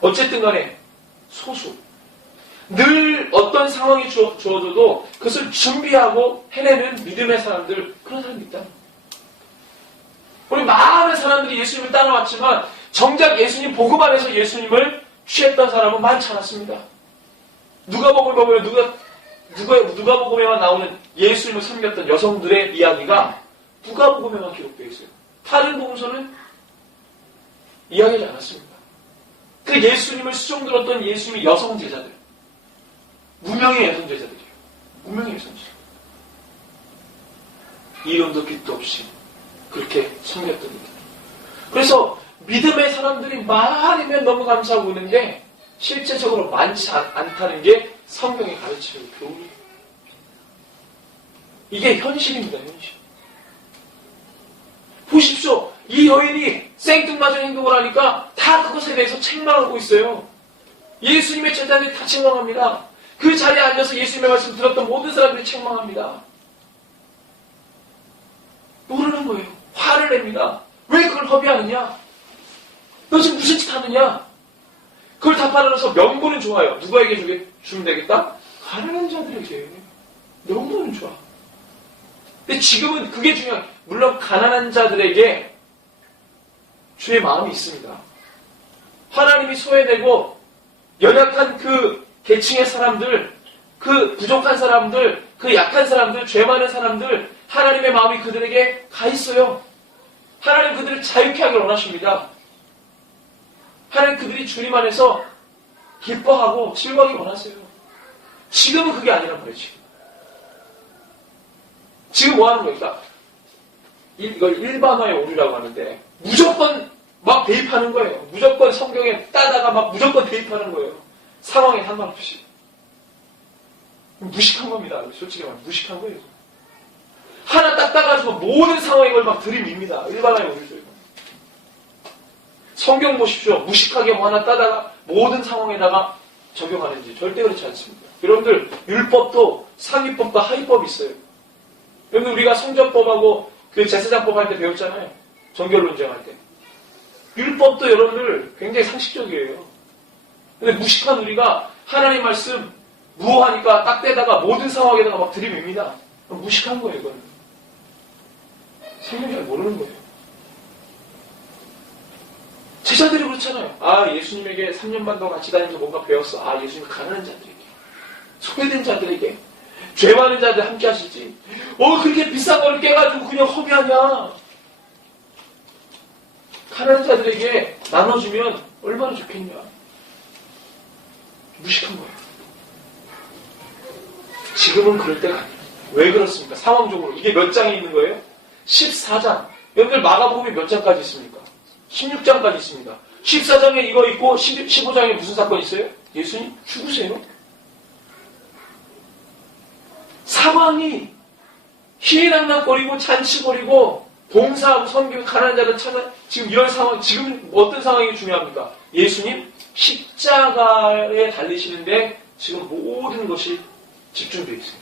어쨌든 간에 소수. 늘 어떤 상황이 주어져도 그것을 준비하고 해내는 믿음의 사람들, 그런 사람이 있다. 우리 많은 사람들이 예수님을 따라왔지만 정작 예수님 복음 안에서 예수님을 취했던 사람은 많지 않았습니다. 누가복음을 보면 누가복음에만 나오는 예수님을 섬겼던 여성들의 이야기가 누가복음에만 기록되어 있어요. 다른 복음서는 이야기하지 않았습니다. 그 예수님을 수종들었던 예수님의 여성 제자들, 무명의 여성 제자들이에요. 무명의 여성 제자들. 이름도 빛도 없이 그렇게 섬겼던 이들. 그래서 믿음의 사람들이 많으면 너무 감사하고 있는데 실제적으로 많지 않다는 게 성경이 가르치는 교훈이에요. 이게 현실입니다. 현실. 보십시오. 이 여인이 생뚱맞은 행동을 하니까 다 그것에 대해서 책망하고 있어요. 예수님의 제자들이 다 책망합니다. 그 자리에 앉아서 예수님의 말씀 들었던 모든 사람들이 책망합니다. 모르는 거예요. 화를 냅니다. 왜 그걸 허비하느냐? 너 지금 무슨 짓 하느냐? 그걸 다 팔아서 명분은 좋아요. 누구에게 주면 되겠다? 가난한 자들에게. 명분은 좋아. 근데 지금은 그게 중요한, 물론 가난한 자들에게 주의 마음이 있습니다. 하나님이 소외되고 연약한 그 계층의 사람들, 그 부족한 사람들, 그 약한 사람들, 죄 많은 사람들, 하나님의 마음이 그들에게 가 있어요. 하나님 그들을 자유케 하길 원하십니다. 하나님 그들이 주님 안에서 기뻐하고 즐거워하길 원하세요. 지금은 그게 아니란 말이지. 지금 뭐 하는 겁니까? 이걸 일반화의 오류라고 하는데 무조건 막 대입하는 거예요. 무조건 성경에 따다가 막 무조건 대입하는 거예요. 상황에 상관없이. 무식한 겁니다. 솔직히 말하면 무식한 거예요. 하나 딱 따가지고 모든 상황에 그걸 막 들이밉니다. 일반화의 오류죠. 성경 보십시오. 무식하게 뭐 하나 따다가 모든 상황에다가 적용하는지 절대 그렇지 않습니다. 여러분들 율법도 상위법과 하위법이 있어요. 여러분들 우리가 성전법하고 그 제사장법 할 때 배웠잖아요. 정결 논쟁할 때. 율법도 여러분들 굉장히 상식적이에요. 근데 무식한 우리가 하나님 말씀 무호하니까 딱 떼다가 모든 상황에다가 막 들이밉니다. 무식한 거예요, 이거는. 성경이 잘 모르는 거예요. 제자들이 그렇잖아요. 아, 예수님에게 3년 반 동안 같이 다니면서 뭔가 배웠어. 아, 예수님 가난한 자들에게, 소외된 자들에게, 죄 많은 자들 함께 하시지. 그렇게 비싼 거를 깨가지고 그냥 허비하냐. 가난한 자들에게 나눠주면 얼마나 좋겠냐. 무식한 거예요. 지금은 그럴 때가 아니에요. 왜 그렇습니까? 상황적으로. 이게 몇 장에 있는 거예요? 14장. 여러분들 마가복음이 몇 장까지 있습니까? 16장까지 있습니다. 14장에 이거 있고 15장에 무슨 사건이 있어요? 예수님 죽으세요. 상황이 희희낙낙거리고 잔치거리고 봉사하고 섬기고 가난한 자를 찾아 지금 이런 상황, 지금 어떤 상황이 중요합니까? 예수님 십자가에 달리시는데 지금 모든 것이 집중되어 있어요.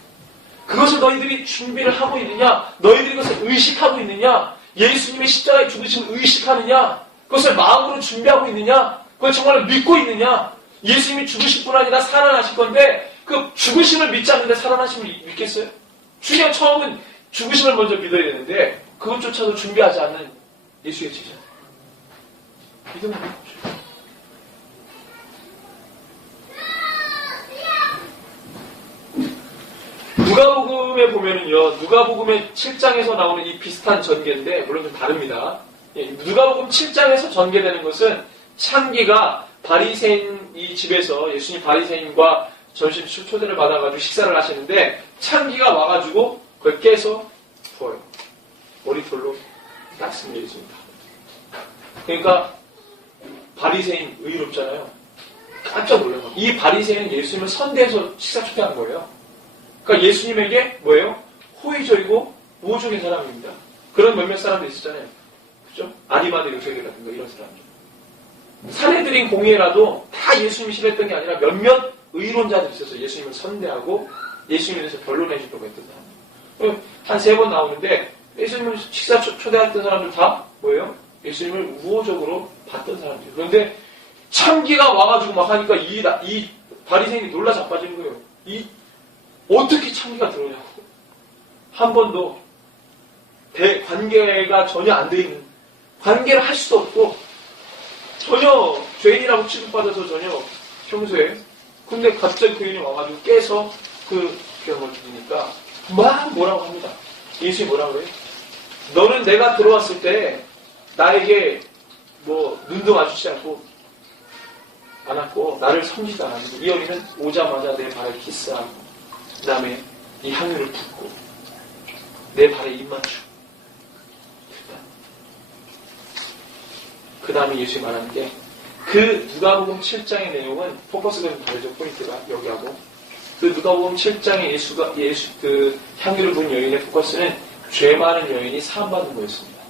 그것을 너희들이 준비를 하고 있느냐? 너희들이 그것을 의식하고 있느냐? 예수님의 십자가에 죽으심을 의식하느냐? 그것을 마음으로 준비하고 있느냐? 그걸 정말 믿고 있느냐? 예수님이 죽으실 뿐 아니라 살아나실 건데 그 죽으심을 믿지 않는데 살아나심을 믿겠어요? 중요한 처음은 죽으심을 먼저 믿어야 되는데 그것조차도 준비하지 않는 예수의 제자. 믿으면 안 되죠. 누가복음에 보면은요, 누가복음의 7장에서 나오는 이 비슷한 전개인데, 물론 좀 다릅니다. 누가복음 7장에서 전개되는 것은 창기가 바리새인 이 집에서 예수님 바리새인과 점심 초대를 받아가지고 식사를 하시는데, 창기가 와가지고 그걸 깨서 부어요. 머리털로 닦습니다, 예수님. 그러니까, 바리새인 의롭잖아요. 깜짝 놀라요. 이 바리새인은 예수님을 선대해서 식사 초대한 거예요. 그러니까 예수님에게 뭐예요? 호의적이고 우호적인 사람입니다. 그런 몇몇 사람도 있었잖아요. 그죠? 아리마대 요셉이라든가 이런 사람들. 사내들인 공예라도 다 예수님이 싫어했던 게 아니라 몇몇 의론자들이 있었어요. 예수님을 선대하고 예수님에 대해서 변론해 주려고 했던 사람들. 한 3번 나오는데 예수님을 식사 초대했던 사람들 다 뭐예요? 예수님을 우호적으로 봤던 사람들. 그런데 창기가 와가지고 막 하니까 이 바리새인이 놀라 자빠지는 거예요. 어떻게 창기가 들어오냐고. 한 번도 관계가 전혀 안 돼 있는, 관계를 할 수도 없고, 전혀 죄인이라고 취급받아서 전혀 평소에. 근데 갑자기 그 인이 와가지고 깨서 그런 걸 들으니까 막 뭐라고 합니다. 예수님이 뭐라고 그래요? 너는 내가 들어왔을 때 나에게 눈도 마주치지 않았고, 나를 섬기지 않았고, 이 어린은 오자마자 내 발을 키스하고, 그 다음에 이 향유를 붓고 내 발에 입 맞추고 그 다음에 예수님이 말하는 게 그 누가복음 7장의 내용은 포커스가 좀 다르죠. 포인트가 여기하고 그 누가복음 7장의 그 향유를 부은 여인의 포커스는 죄 많은 여인이 사함받는 거였습니다.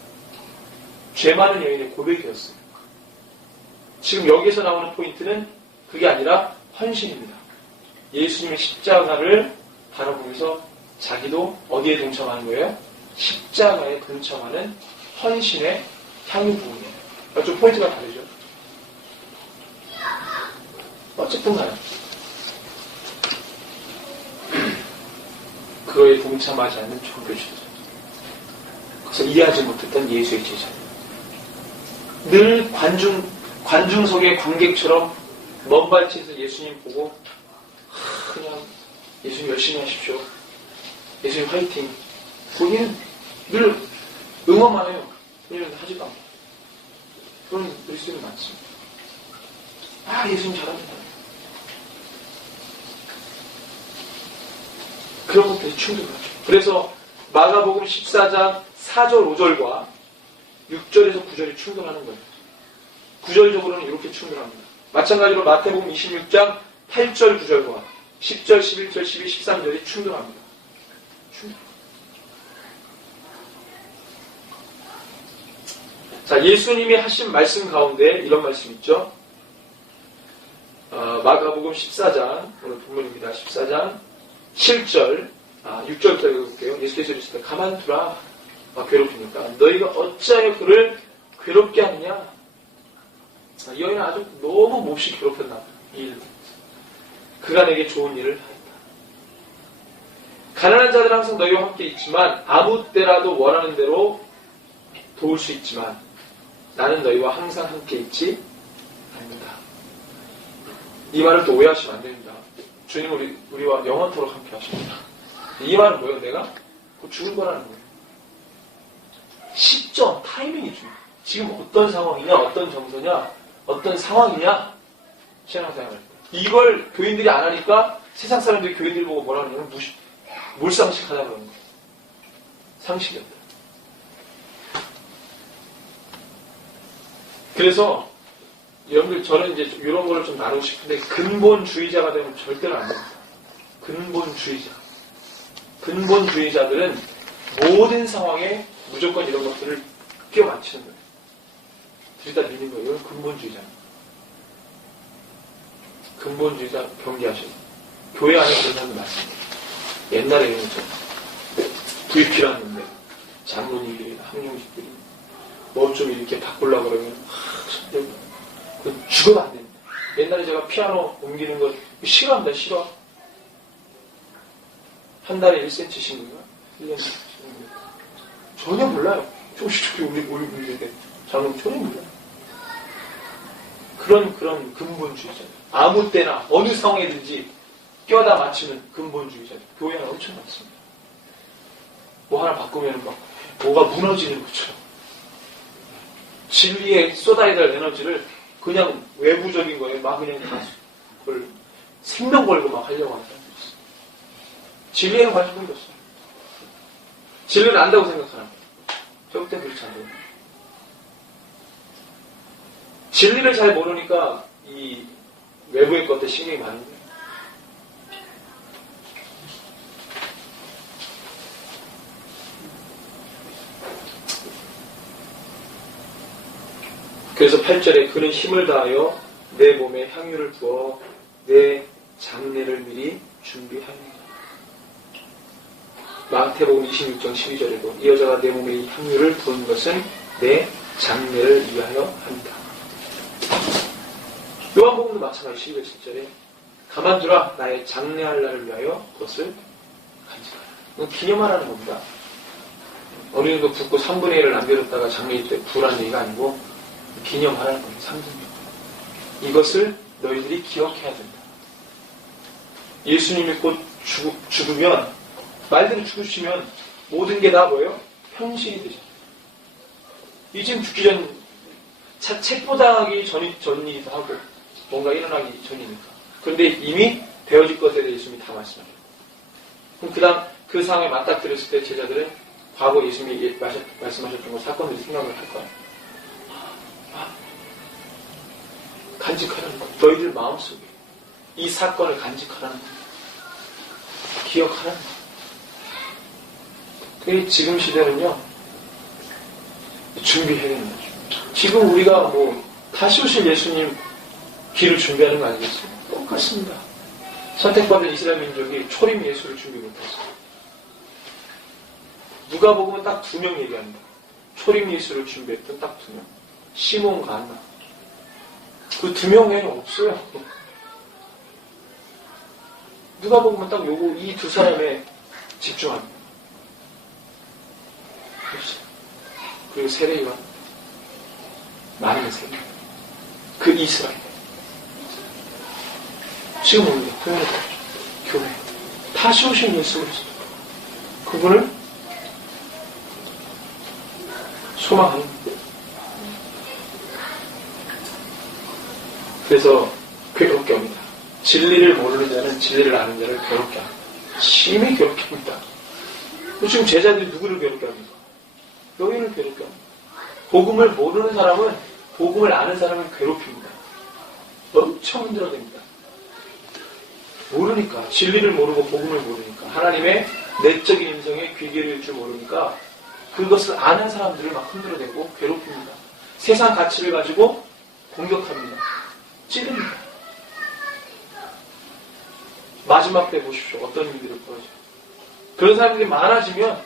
죄 많은 여인의 고백이었습니다. 지금 여기에서 나오는 포인트는 그게 아니라 헌신입니다. 예수님의 십자가를 바라보면서 자기도 어디에 동참하는 거예요? 십자가에 동참하는 헌신의 향유 부분이에요. 그러니까 좀 포인트가 다르죠. 어쨌든 간에 그거에 동참하지 않는 종교주의자. 그래서 이해하지 못했던 예수의 제자. 늘 관중석의 관객처럼 먼 발치에서 예수님 보고 그냥 예수님 열심히 하십시오. 예수님 화이팅. 거기는 늘 응원만 해요. 그냥 하지도 않고. 그런 그리스도인이 많습니다. 예수님 잘합니다. 그런 것들이 충돌하죠. 그래서 마가복음 14장 4절 5절과 6절에서 9절이 충돌하는 거예요. 구절적으로는 이렇게 충돌합니다. 마찬가지로 마태복음 26장 8절 9절과 10절, 11절, 12, 13절이 충돌합니다. 자, 예수님이 하신 말씀 가운데 이런 말씀 있죠. 마가복음 14장, 오늘 본문입니다. 14장 7절, 6절부터 읽어볼게요. 예수께서 이르시되 가만두라. 괴롭히니까 너희가 어찌하여 그를 괴롭게 하느냐. 이 여인은 아주 너무 몹시 괴롭혔나. 이 일. 그가 내게 좋은 일을 하였다. 가난한 자들은 항상 너희와 함께 있지만 아무 때라도 원하는 대로 도울 수 있지만 나는 너희와 항상 함께 있지 않는다. 이 말을 또 오해하시면 안 됩니다. 주님 우리와 영원토록 함께 하십니다. 이 말은 뭐예요? 내가 곧 죽을 거라는 거예요. 시점, 타이밍이 중요해요. 지금 어떤 상황이냐, 어떤 정서냐, 어떤 상황이냐? 신앙생활을. 이걸 교인들이 안 하니까 세상 사람들이 교인들 보고 뭐라 그러냐면 몰상식하다 그러는 거예요. 상식이 없다. 그래서 여러분들 저는 이제 이런 거를 좀 나누고 싶은데 근본주의자가 되면 절대로 안 됩니다. 근본주의자. 근본주의자들은 모든 상황에 무조건 이런 것들을 끼워 맞추는 거예요. 들이다 미는 거예요. 이건 근본주의자입니다. 근본주의자 경계하셔요. 교회 안에 그런 사람들 많습니다. 옛날에는 VP라는데 장로님들이나 학령직들이 뭐 좀 이렇게 바꾸려고 그러면 그건 죽어도 안 됩니다. 옛날에 제가 피아노 옮기는 거 싫어합니다. 싫어. 한 달에 1cm씩 인가 1년씩 전혀 몰라요. 조금씩 올리게 돼. 장로님 전혀 몰라요. 그런 근본주의자. 아무 때나 어느 상황에든지 껴다 맞추는 근본주의자. 교회 안에 엄청 많습니다. 뭐 하나 바꾸면 막 뭐가 무너지는 것처럼 진리에 쏟아야 될 에너지를 그냥 외부적인 거에 막 그냥 다 그걸 생명 걸고 막 하려고 하는 사람들이 있어요. 진리에는 관심이 없어요. 진리를 안다고 생각하는 거예요. 절대 그렇지 않아요. 진리를 잘 모르니까 이 외부의 것들 신경이 많은 거예요. 그래서 8절에 그는 힘을 다하여 내 몸에 향유를 부어 내 장례를 미리 준비하느니라. 마태복음 26장 12절에도 이 여자가 내 몸에 이 향유를 부은 것은 내 장례를 위하여 합니다. 요한복음도 마찬가지 12절 7절에 가만두라 나의 장례할 날을 위하여 그것을 간직하라. 이건 기념하라는 겁니다. 어느 정도 붓고 3분의 1을 남겨뒀다가 장례일 때 부라는 얘기가 아니고 기념하라는 겁니다. 상징적으로. 이것을 너희들이 기억해야 된다. 예수님이 곧 죽으면 말대로 죽으시면 모든 게 다 뭐예요? 현실이 되죠. 이 지금 죽기 전 책보다하기 전이기도 하고 뭔가 일어나기 전이니까. 그런데 이미 되어질 것에 대해 예수님이 다 말씀하셔요. 그럼 그 상황에 맞닥뜨렸을 때 제자들은 과거 예수님이 말씀하셨던 거 사건을 생각을 할 거예요. 간직하라는 것. 너희들 마음속에 이 사건을 간직하라는 것. 기억하라는 것. 그게 지금 시대는요. 준비해야 되는 거죠. 지금 우리가 다시 오실 예수님 길을 준비하는 거 아니겠어요? 똑같습니다. 선택받은 이스라엘 민족이 초림 예수를 준비 못했어요. 누가복음은 딱 2명 얘기합니다. 초림 예수를 준비했던 딱 2명. 시몬과 안나. 그 2명 외에는 없어요. 누가복음은 딱 이 2사람에 집중합니다. 그리고 세례요한, 많은 세례. 그 이스라엘. 지금 우리가 표현을 하죠. 교회. 다시 오신 예수 그리스도. 그분을 소망하는 거예요. 그래서 괴롭게 합니다. 진리를 모르는 자는 진리를 아는 자를 괴롭게 합니다. 심히 괴롭게 합니다. 지금 제자들이 누구를 괴롭게 합니까? 너희를 괴롭게 합니다. 복음을 모르는 사람은 복음을 아는 사람을 괴롭힙니다. 엄청 힘들어됩니다. 모르니까. 진리를 모르고 복음을 모르니까. 하나님의 내적인 인성에 귀 기울일 줄 모르니까 그것을 아는 사람들을 막 흔들어대고 괴롭힙니다. 세상 가치를 가지고 공격합니다. 찌릅니다. 마지막 때 보십시오. 어떤 일들이 벌어져요. 그런 사람들이 많아지면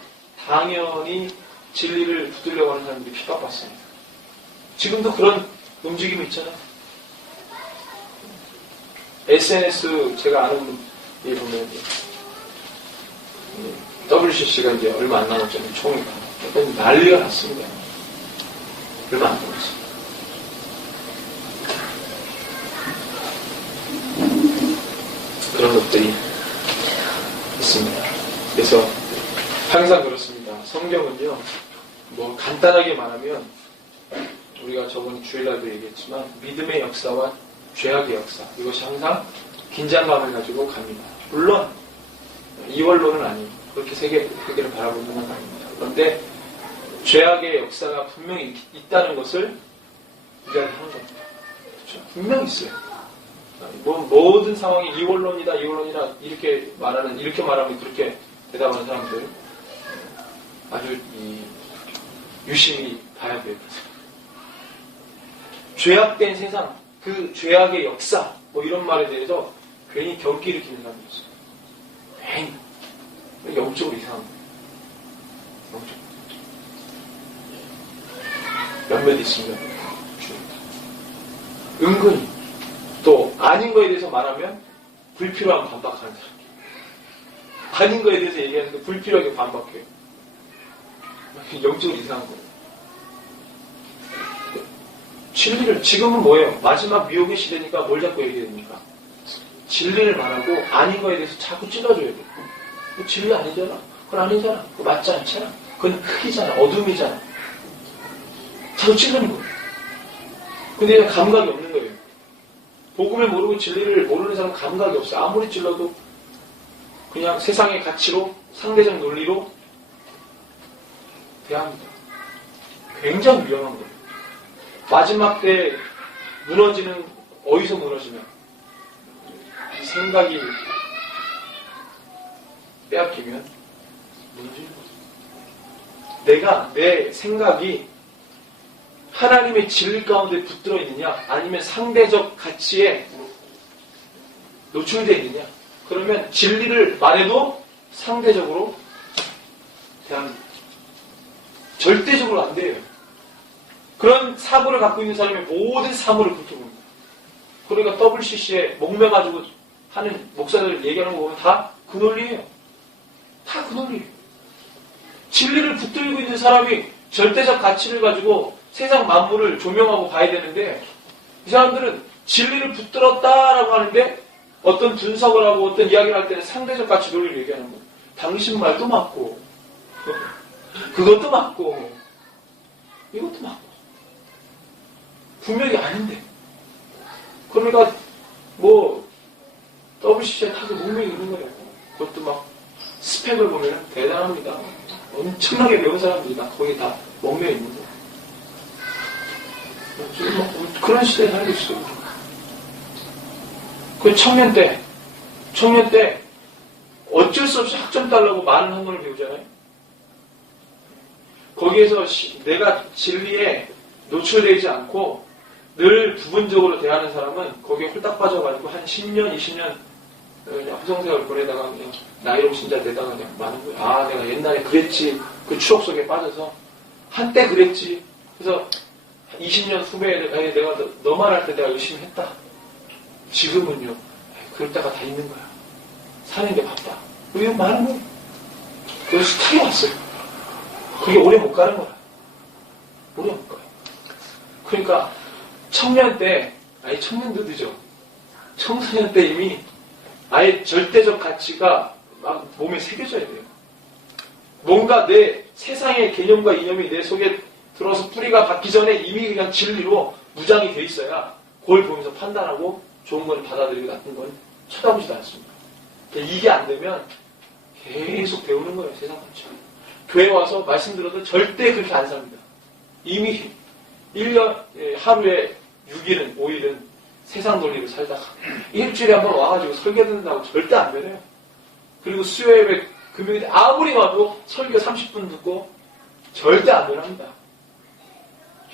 당연히 진리를 붙들려고 하는 사람들이 핍박받습니다. 지금도 그런 움직임이 있잖아요. SNS 제가 아는 분이 보면 WCC가 이제 얼마 안 남았잖아요. 총회가. 난리가 났습니다. 얼마 안 남았어요. 그런 것들이 있습니다. 그래서 항상 그렇습니다. 성경은요, 간단하게 말하면 우리가 저번 주일날도 얘기했지만 믿음의 역사와 죄악의 역사, 이것이 항상 긴장감을 가지고 갑니다. 물론 이원론은 아니에요. 그렇게 세계를 바라보는 건 아닙니다. 그런데 죄악의 역사가 분명히 있다는 것을 이야기하는 겁니다. 그렇죠? 분명히 있어요. 모든 상황이 이원론이다 이렇게 말하면 그렇게 대답하는 사람들 아주 유심히 봐야 돼요. 죄악된 세상, 그 죄악의 역사, 이런 말에 대해서 괜히 경기 일으키는 사람이 있어요. 괜히 영적으로 이상한 거예요. 영적으로. 몇몇 있습니다. 은근히 또 아닌 거에 대해서 말하면 불필요한 반박하는 사람. 아닌 거에 대해서 얘기하는데 불필요하게 반박해요. 영적으로 이상한 거예요. 진리를 지금은 뭐예요? 마지막 미혹의 시대니까 뭘 자꾸 얘기해야 됩니까? 진리를 말하고 아닌 거에 대해서 자꾸 찔러줘야 돼요. 그 진리 아니잖아. 그건 아니잖아. 그거 맞지 않잖아. 그건 흑이잖아. 어둠이잖아. 자꾸 찔르는 거예요. 근데 감각이 없는 거예요. 복음을 모르고 진리를 모르는 사람은 감각이 없어요. 아무리 찔러도 그냥 세상의 가치로 상대적 논리로 대합니다. 굉장히 위험한 거예요. 마지막 때 무너지는, 어디서 무너지면 이 생각이 빼앗기면 무너지는 거죠. 내가, 내 생각이 하나님의 진리 가운데 붙들어 있느냐, 아니면 상대적 가치에 노출되어 있느냐, 그러면 진리를 말해도 상대적으로 대합니다. 절대적으로 안 돼요. 그런 사고를 갖고 있는 사람이 모든 사고를 그렇게 봅니다. 그러니까 WCC에 목매가지고 하는 목사들 얘기하는 거 보면 다 그 논리예요. 다 그 논리예요. 진리를 붙들고 있는 사람이 절대적 가치를 가지고 세상 만물을 조명하고 봐야 되는데, 이 사람들은 진리를 붙들었다라고 하는데 어떤 분석을 하고 어떤 이야기를 할 때는 상대적 가치 논리를 얘기하는 거예요. 당신 말도 맞고 그것도 맞고 이것도 맞고 분명히 아닌데, 그러니까 WCC에 타서 목명이 있는 거예요. 그것도 막 스펙을 보면 대단합니다. 엄청나게 배운 사람들이 다 거기 다 목명이 있는 거예요. 그런 시대에 살고 있어요. 그 청년 때 어쩔 수 없이 학점 따려고 많은 학문을 배우잖아요. 거기에서 내가 진리에 노출되지 않고 늘 부분적으로 대하는 사람은 거기에 홀딱 빠져가지고 한 10년, 20년 그냥 후성생활을 보내다가 그냥 나이로 신자 되다가 그냥 많은 거예요. 아, 내가 옛날에 그랬지. 그 추억 속에 빠져서 한때 그랬지. 그래서 20년 후배에 내가 너 말할 때 내가 열심히 했다. 지금은요, 그럴 때가 다 있는 거야. 사는 게 바빠. 이런 많은 거예요. 그래서 스타일이 왔어요. 그게 오래 못 가는 거야. 오래 못 가요. 그러니까 청년 때, 청년도 늦어. 청소년 때 이미 아예 절대적 가치가 막 몸에 새겨져야 돼요. 뭔가 내 세상의 개념과 이념이 내 속에 들어서 뿌리가 박기 전에 이미 그냥 진리로 무장이 돼 있어야 그걸 보면서 판단하고 좋은 걸 받아들이고 나쁜 건 쳐다보지도 않습니다. 이게 안 되면 계속 배우는 거예요. 세상 가치. 교회 와서 말씀 들어도 절대 그렇게 안 삽니다. 이미 1년 하루에 6일은 5일은 세상 논리를 살다가 일주일에 한번 와가지고 설교 듣는다고 절대 안 변해요. 그리고 수요예배 금요일에 아무리 와도 설교 30분 듣고 절대 안 변합니다.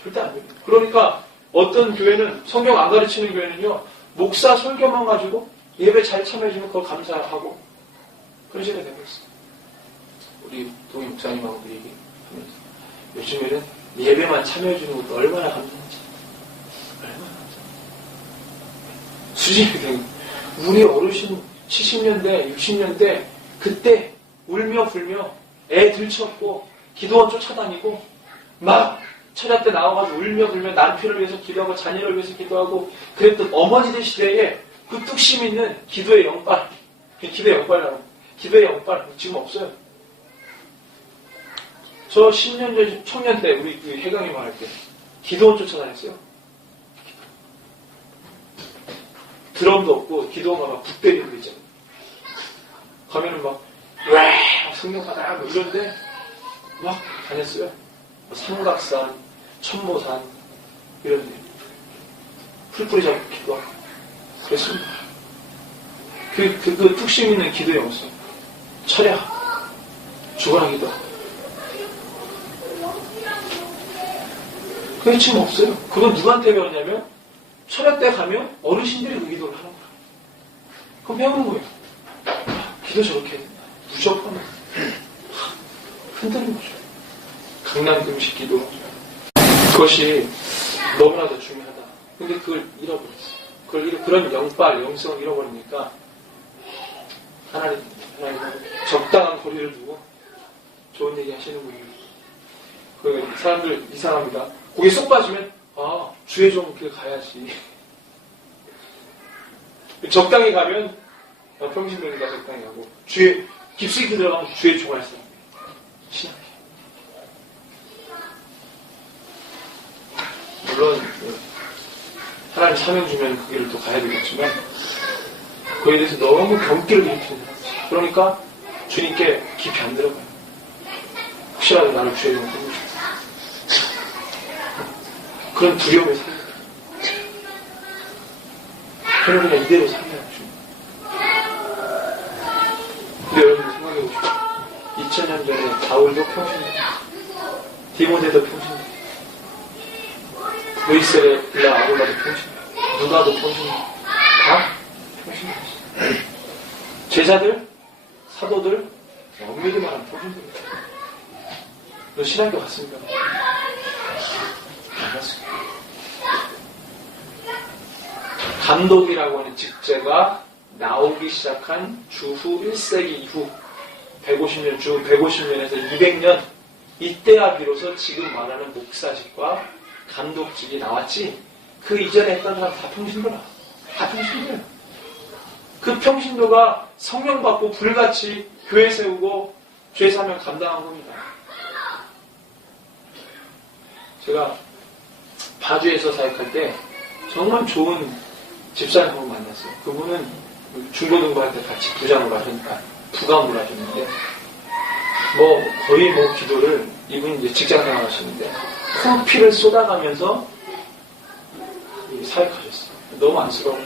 절대 안 변해요. 그러니까 어떤 교회는 성경 안 가르치는 교회는요, 목사 설교만 가지고 예배 잘 참여해주면 그걸 감사하고 그런 식으로 되고 있어요. 우리 동희 목사님하고도 얘기하면서 요즘에는 예배만 참여해주는 것도 얼마나 감사한지, 얼마나 감사한지. 수준이 되는 우리 어르신 70년대, 60년대 그때 울며 불며 애 들쳤고 기도원 쫓아다니고 막 철야 때 나와가지고 울며 불며 남편을 위해서 기도하고 자녀를 위해서 기도하고 그랬던 어머니들 시대에 그 뚝심 있는 기도의 영빨, 기도의 영빨이라고, 기도의 영빨 지금 없어요. 저 10년 전 청년 때 우리 그 해강이 말할 때 기도원 쫓아다녔어요. 드럼도 없고 기도원 가면 북 때리는 거 있잖아요. 가면은 막 성령 받아 뭐 이런데 막 다녔어요. 삼각산, 천모산 이런데 풀뿌리 잡고 기도하고 그랬습니다. 그 뚝심 있는 기도의 영성, 철야, 죽어라 기도. 그게 지금 없어요. 그건 누구한테 배웠냐면 철야 때 가면 어르신들이 그 기도를 하는 거예요. 그럼 배우는 거예요. 기도 저렇게 해야 된다. 무조건 흔드는 거죠. 강남 금식 기도. 그것이 너무나도 중요하다. 근데 그걸 잃어버렸어. 그런 영빨, 영성을 잃어버리니까 하나님 적당한 거리를 두고 좋은 얘기 하시는 분이에요. 그 사람들 이상합니다. 거기 쏙 빠지면 주의 종 길 가야지. 적당히 가면 평신도니까 적당히 가고 깊숙이 들어가면 주의 종할 사람. 신학해. 물론 하나님 사명 주면 그 길을 또 가야 되겠지만 그에 대해서 너무 경기를 일으키는 사람. 그러니까 주님께 깊이 안 들어가요. 혹시라도 나를 주의 종을 해주고 싶다. 그런 두려움에 살아요. 저는 그냥 이대로 살아요. 근데 여러분들 생각해보시고 2000년 전에 바울도 평신도, 디모데도 평신도, 루이스레 아울라도 평신도, 누가도 평신도, 다 평신도였어요. 제자들, 사도들, 엄밀히 말하면 평신도입니다. 너 신학교 갔습니까? 안 갔습니다. 감독이라고 하는 직제가 나오기 시작한 주후 1세기 이후 150년, 주 150년에서 200년 이때야 비로소 지금 말하는 목사직과 감독직이 나왔지 그 이전에 했던 사람 다 평신도라. 다 평신도예요. 그 평신도가 성령 받고 불같이 교회 세우고 죄 사명 감당한 겁니다. 제가 바주에서 사역할 때 정말 좋은 집사님 한 분 만났어요. 그분은 중고등부할 때 같이 부장으로 하셨는데, 부감으로 하셨는데, 거의 기도를, 이분이 이제 직장 생활 하시는데, 코피를 쏟아가면서 사역하셨어요. 너무 안쓰러워요.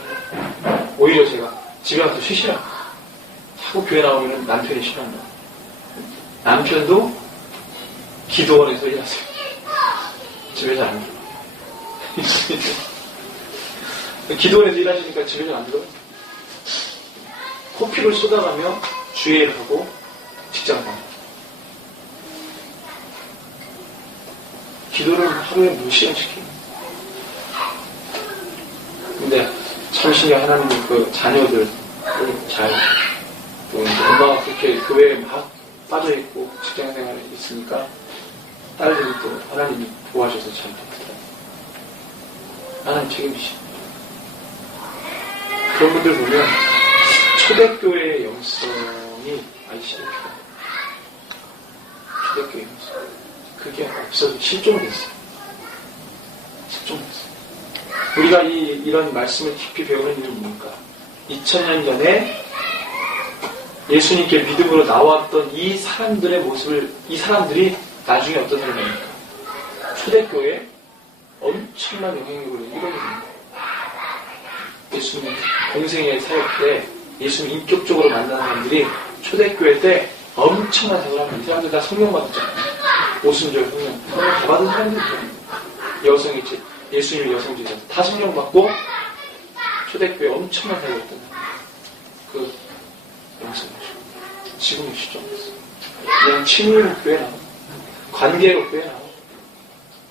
오히려 제가 집에 가서 쉬시라고. 자꾸 교회 나오면 남편이 싫어한다. 남편도 기도원에서 일하세요. 집에 잘 안 들어요. 기도원에서 일하시니까 집에 잘 안 들어요. 코피를 쏟아가며 주의를 하고 직장을 가요. 기도를 하루에 몇 시간씩 해요. 근데 참 신기한 하나님의 그 자녀들 잘 엄마가 그렇게 교회에 막 빠져있고 직장 생활에 있으니까 딸들이 또 하나님이 도와줘서 잘 됐더라고요. 하나님 책임지십니다. 그런 분들 보면 초대교회의 영성이 많이 시작해요. 초대교회 영성. 그게 없어서 실종됐어요. 실종됐어요. 우리가 이런 말씀을 깊이 배우는 이유는 뭡니까? 2000년 전에 예수님께 믿음으로 나왔던 이 사람들의 모습을, 이 사람들이 나중에 어떤 사람입니까? 초대교회에 엄청난 영향력을 이뤄냅니다. 예수님 공생의 사역 때 예수님 인격적으로 만나는 사람들이 초대교회 때 엄청난 사역을 합니다. 이 사람들 다 성령 받았잖아요. 오순절 성령 다 받은 사람들이죠. 여성이 예수님의 여성 제자 다 성령 받고 초대교회 엄청난 사역을 했던 그 영성이죠. 지금의 시점이었어요. 그냥 친밀로 교회 나와, 관계로 교회 나와,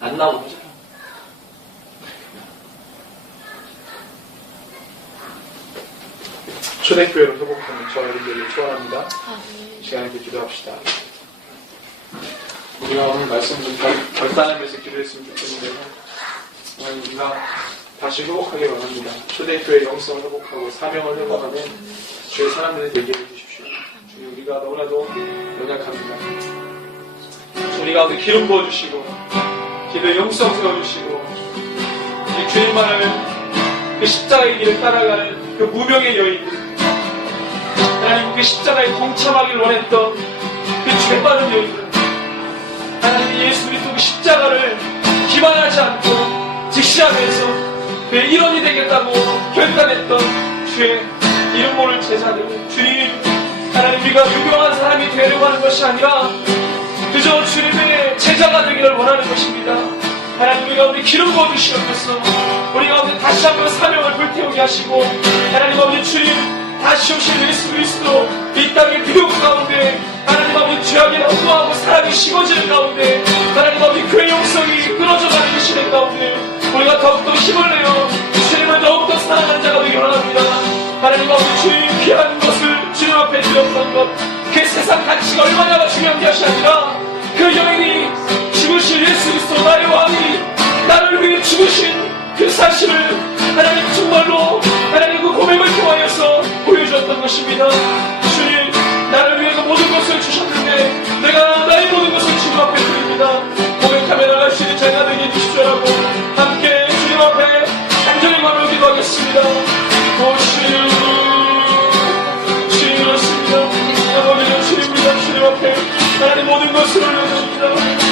안 나오고 하잖아. 초대교회로 회복하는 저와 여러분들을 소원합니다. 이 시간에 기도합시다. 우리가 오늘 말씀 좀 결단하면서 기도했으면 좋겠는데요. 정말 우리가 다시 회복하기를 원합니다. 초대교회 영성을 회복하고 사명을 회복하면 주의 사람들을 되게 해주십시오. 주님, 우리가 너무나도 연약합니다. 우리 가운데 기름 부어주시고 기도의 영성 세워주시고 주님만을 그 십자가의 길을 따라가는 그 무명의 여인들, 하나님 그 십자가에 동참하기를 원했던 그 죄받은 여인들, 하나님 예수 그리스도 그 십자가를 기만하지 않고 직시하면서 그 일원이 되겠다고 결단했던 주의 이름 모를 제자들, 주님, 하나님 우리가 유명한 사람이 되려고 하는 것이 아니라 그저 주님의 제자가 되기를 원하는 것입니다. 하나님 우리 가운데 기름 부어주시옵소서. 우리 가운데 다시 한번 사명을 불태우게 하시고, 하나님 아버지 주님 다시 오실 예수 그리스도 이 땅의 비옥 가운데 하나님 아버지 죄악이 허무하고 사랑이 식어지는 가운데 하나님 아버지 그의 영성이 끊어져가는 이 시대 가운데 우리가 더욱더 힘을 내어 주님을 더욱더 사랑하는 자가 되기 원합니다. 하나님 아버지 주님 귀한 것을 주님 앞에 드렸던 것, 그 세상 가치가 얼마나 중요한 것이 아니라 그 여인이 죽으신 예수 그리스도 나의 왕이 나를 위해 죽으신 그 사실을 하나님 정말로 하나님 그 고백을 통하여서 보여주었던 것입니다. 주님, 나를 위해서 모든 것을 주셨는데 내가 나의 모든 것을 주님 앞에 드립니다. 고백하며 나갈 수 있는 제가 되게 해주십시오라고 함께 주님 앞에 간절히 말을 기도하겠습니다. 주님 그렇습니다. 아버지는 주님입니다. 주님 앞에 하나님 모든 것을 올려드립니다.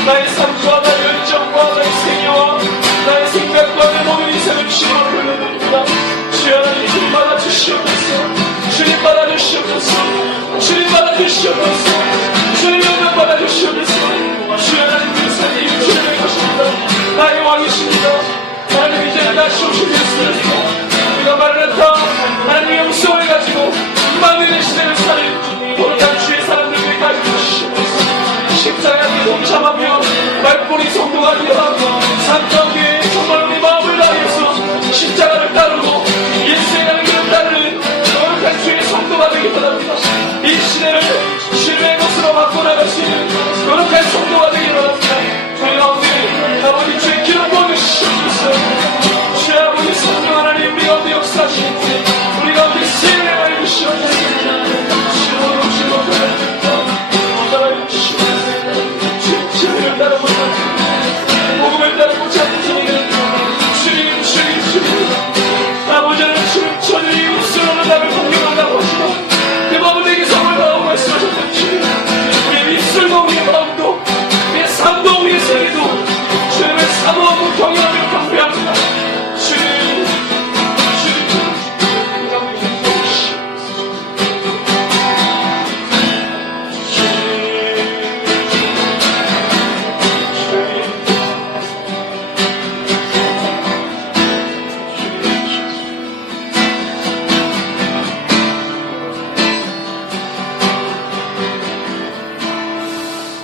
나의 삶과 나의 열정과 나의 생애와 나의 생각과 내 모든 인생을 주님 앞에 올려드립니다. 주여 하나님 주님 받아주시옵소서. 주님 받아주시옵소서. 주님 받아주시옵소서. 주님 영광 받아주시옵소서. 주여 하나님 그 사님 주님의 것입니다. 나의 왕이십니다. 하나님 이제 다시 오실 예수 그리스도 우리가 말을 했다. 하나님의 영성을 가지고 망연의 시대를 사는 거룩한 주의 사람들에게 가지고 주시옵소서. 십자가에 동참하며 말뿐이 성도가 되어 삶 가운데 정말 우리 마음을 다해서 십자가를 따르고 예수의 길을 따르는 거룩한 주의 성도가 되기 바랍니다. 이 시대를 신뢰의 것으로 바꿔나갈 수 있는 거룩한 성도가 되기 바랍니다. 저희 가운데 아버지 주의 기름 부어주시옵소서. 주의 아버지 성령 하나님 우리 가운데 역사하시고 우리 가운데 세례하여 주시옵소서. 주님을 따라 못하지 복음을 따라 못하는 주님 아버지는 주님 천일이 입술로는 나를 공경한다고 하시고 그 마음은 내게 성을 다하고 말씀하셨던 주님 우리의 입술도 우리의 마음도 우리의 삶도 우리의 생애도 주님을 사모하고 경외하며 경배합니다. 주님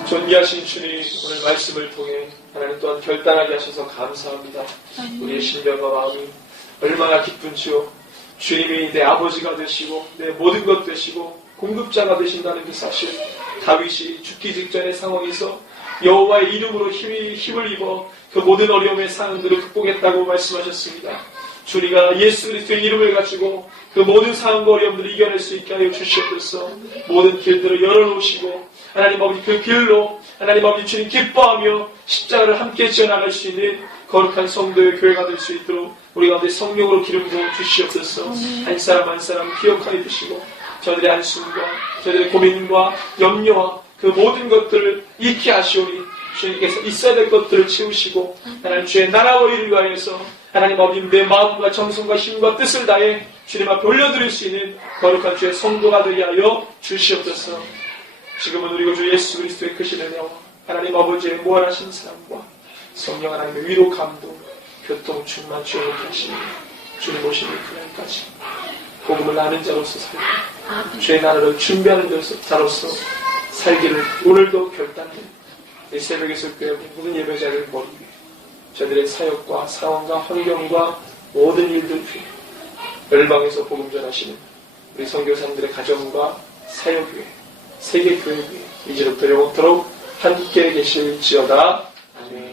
존귀하신 주님, 오늘 말씀을 통해 하나님 또한 결단하게 하셔서 감사합니다. 우리의 심령과 마음이 얼마나 기쁜지요. 주님이 내 아버지가 되시고 내 모든 것 되시고 공급자가 되신다는 그 사실, 다윗이 죽기 직전의 상황에서 여호와의 이름으로 힘을 입어 그 모든 어려움의 상황들을 극복했다고 말씀하셨습니다. 주님가 예수 그리스도의 이름을 가지고 그 모든 상황과 어려움들을 이겨낼 수 있게 하여 주시옵소서. 모든 길들을 열어놓으시고 하나님 아버지 그 길로 하나님 아버지 주님 기뻐하며 십자가를 함께 지어나갈 수 있는 거룩한 성도의 교회가 될 수 있도록 우리 가운데 성령으로 기름 부어 주시옵소서. 한 사람 한 사람 기억하여 주시고 저들의 한숨과 저들의 고민과 염려와 그 모든 것들을 잊게 하시오니 주님께서 있어야 될 것들을 채우시고 하나님 주의 나라와 일을 위하여서 하나님 아버지 내 마음과 정성과 힘과 뜻을 다해 주님 앞에 올려드릴 수 있는 거룩한 주의 성도가 되게 하여 주시옵소서. 지금은 우리 주 예수 그리스도의 크신 은혜와 하나님 아버지의 무한하신 사랑과 성령 하나님의 위로 감동 교통 충만 주여 하시니 주님 오시는 그날까지 복음을 아는 자로서 살고 주의 나라를 준비하는 자로서 살기를 오늘도 결단해 이 새벽에 속되어 모든 예배자를 머리 위에 저들의 사역과 상황과 환경과 모든 일들 위해 열방에서 복음 전하시는 우리 선교사님들의 가정과 사역 위에 세계교회 위에 이제부터 영원토록 함께 계실지어다. 아멘.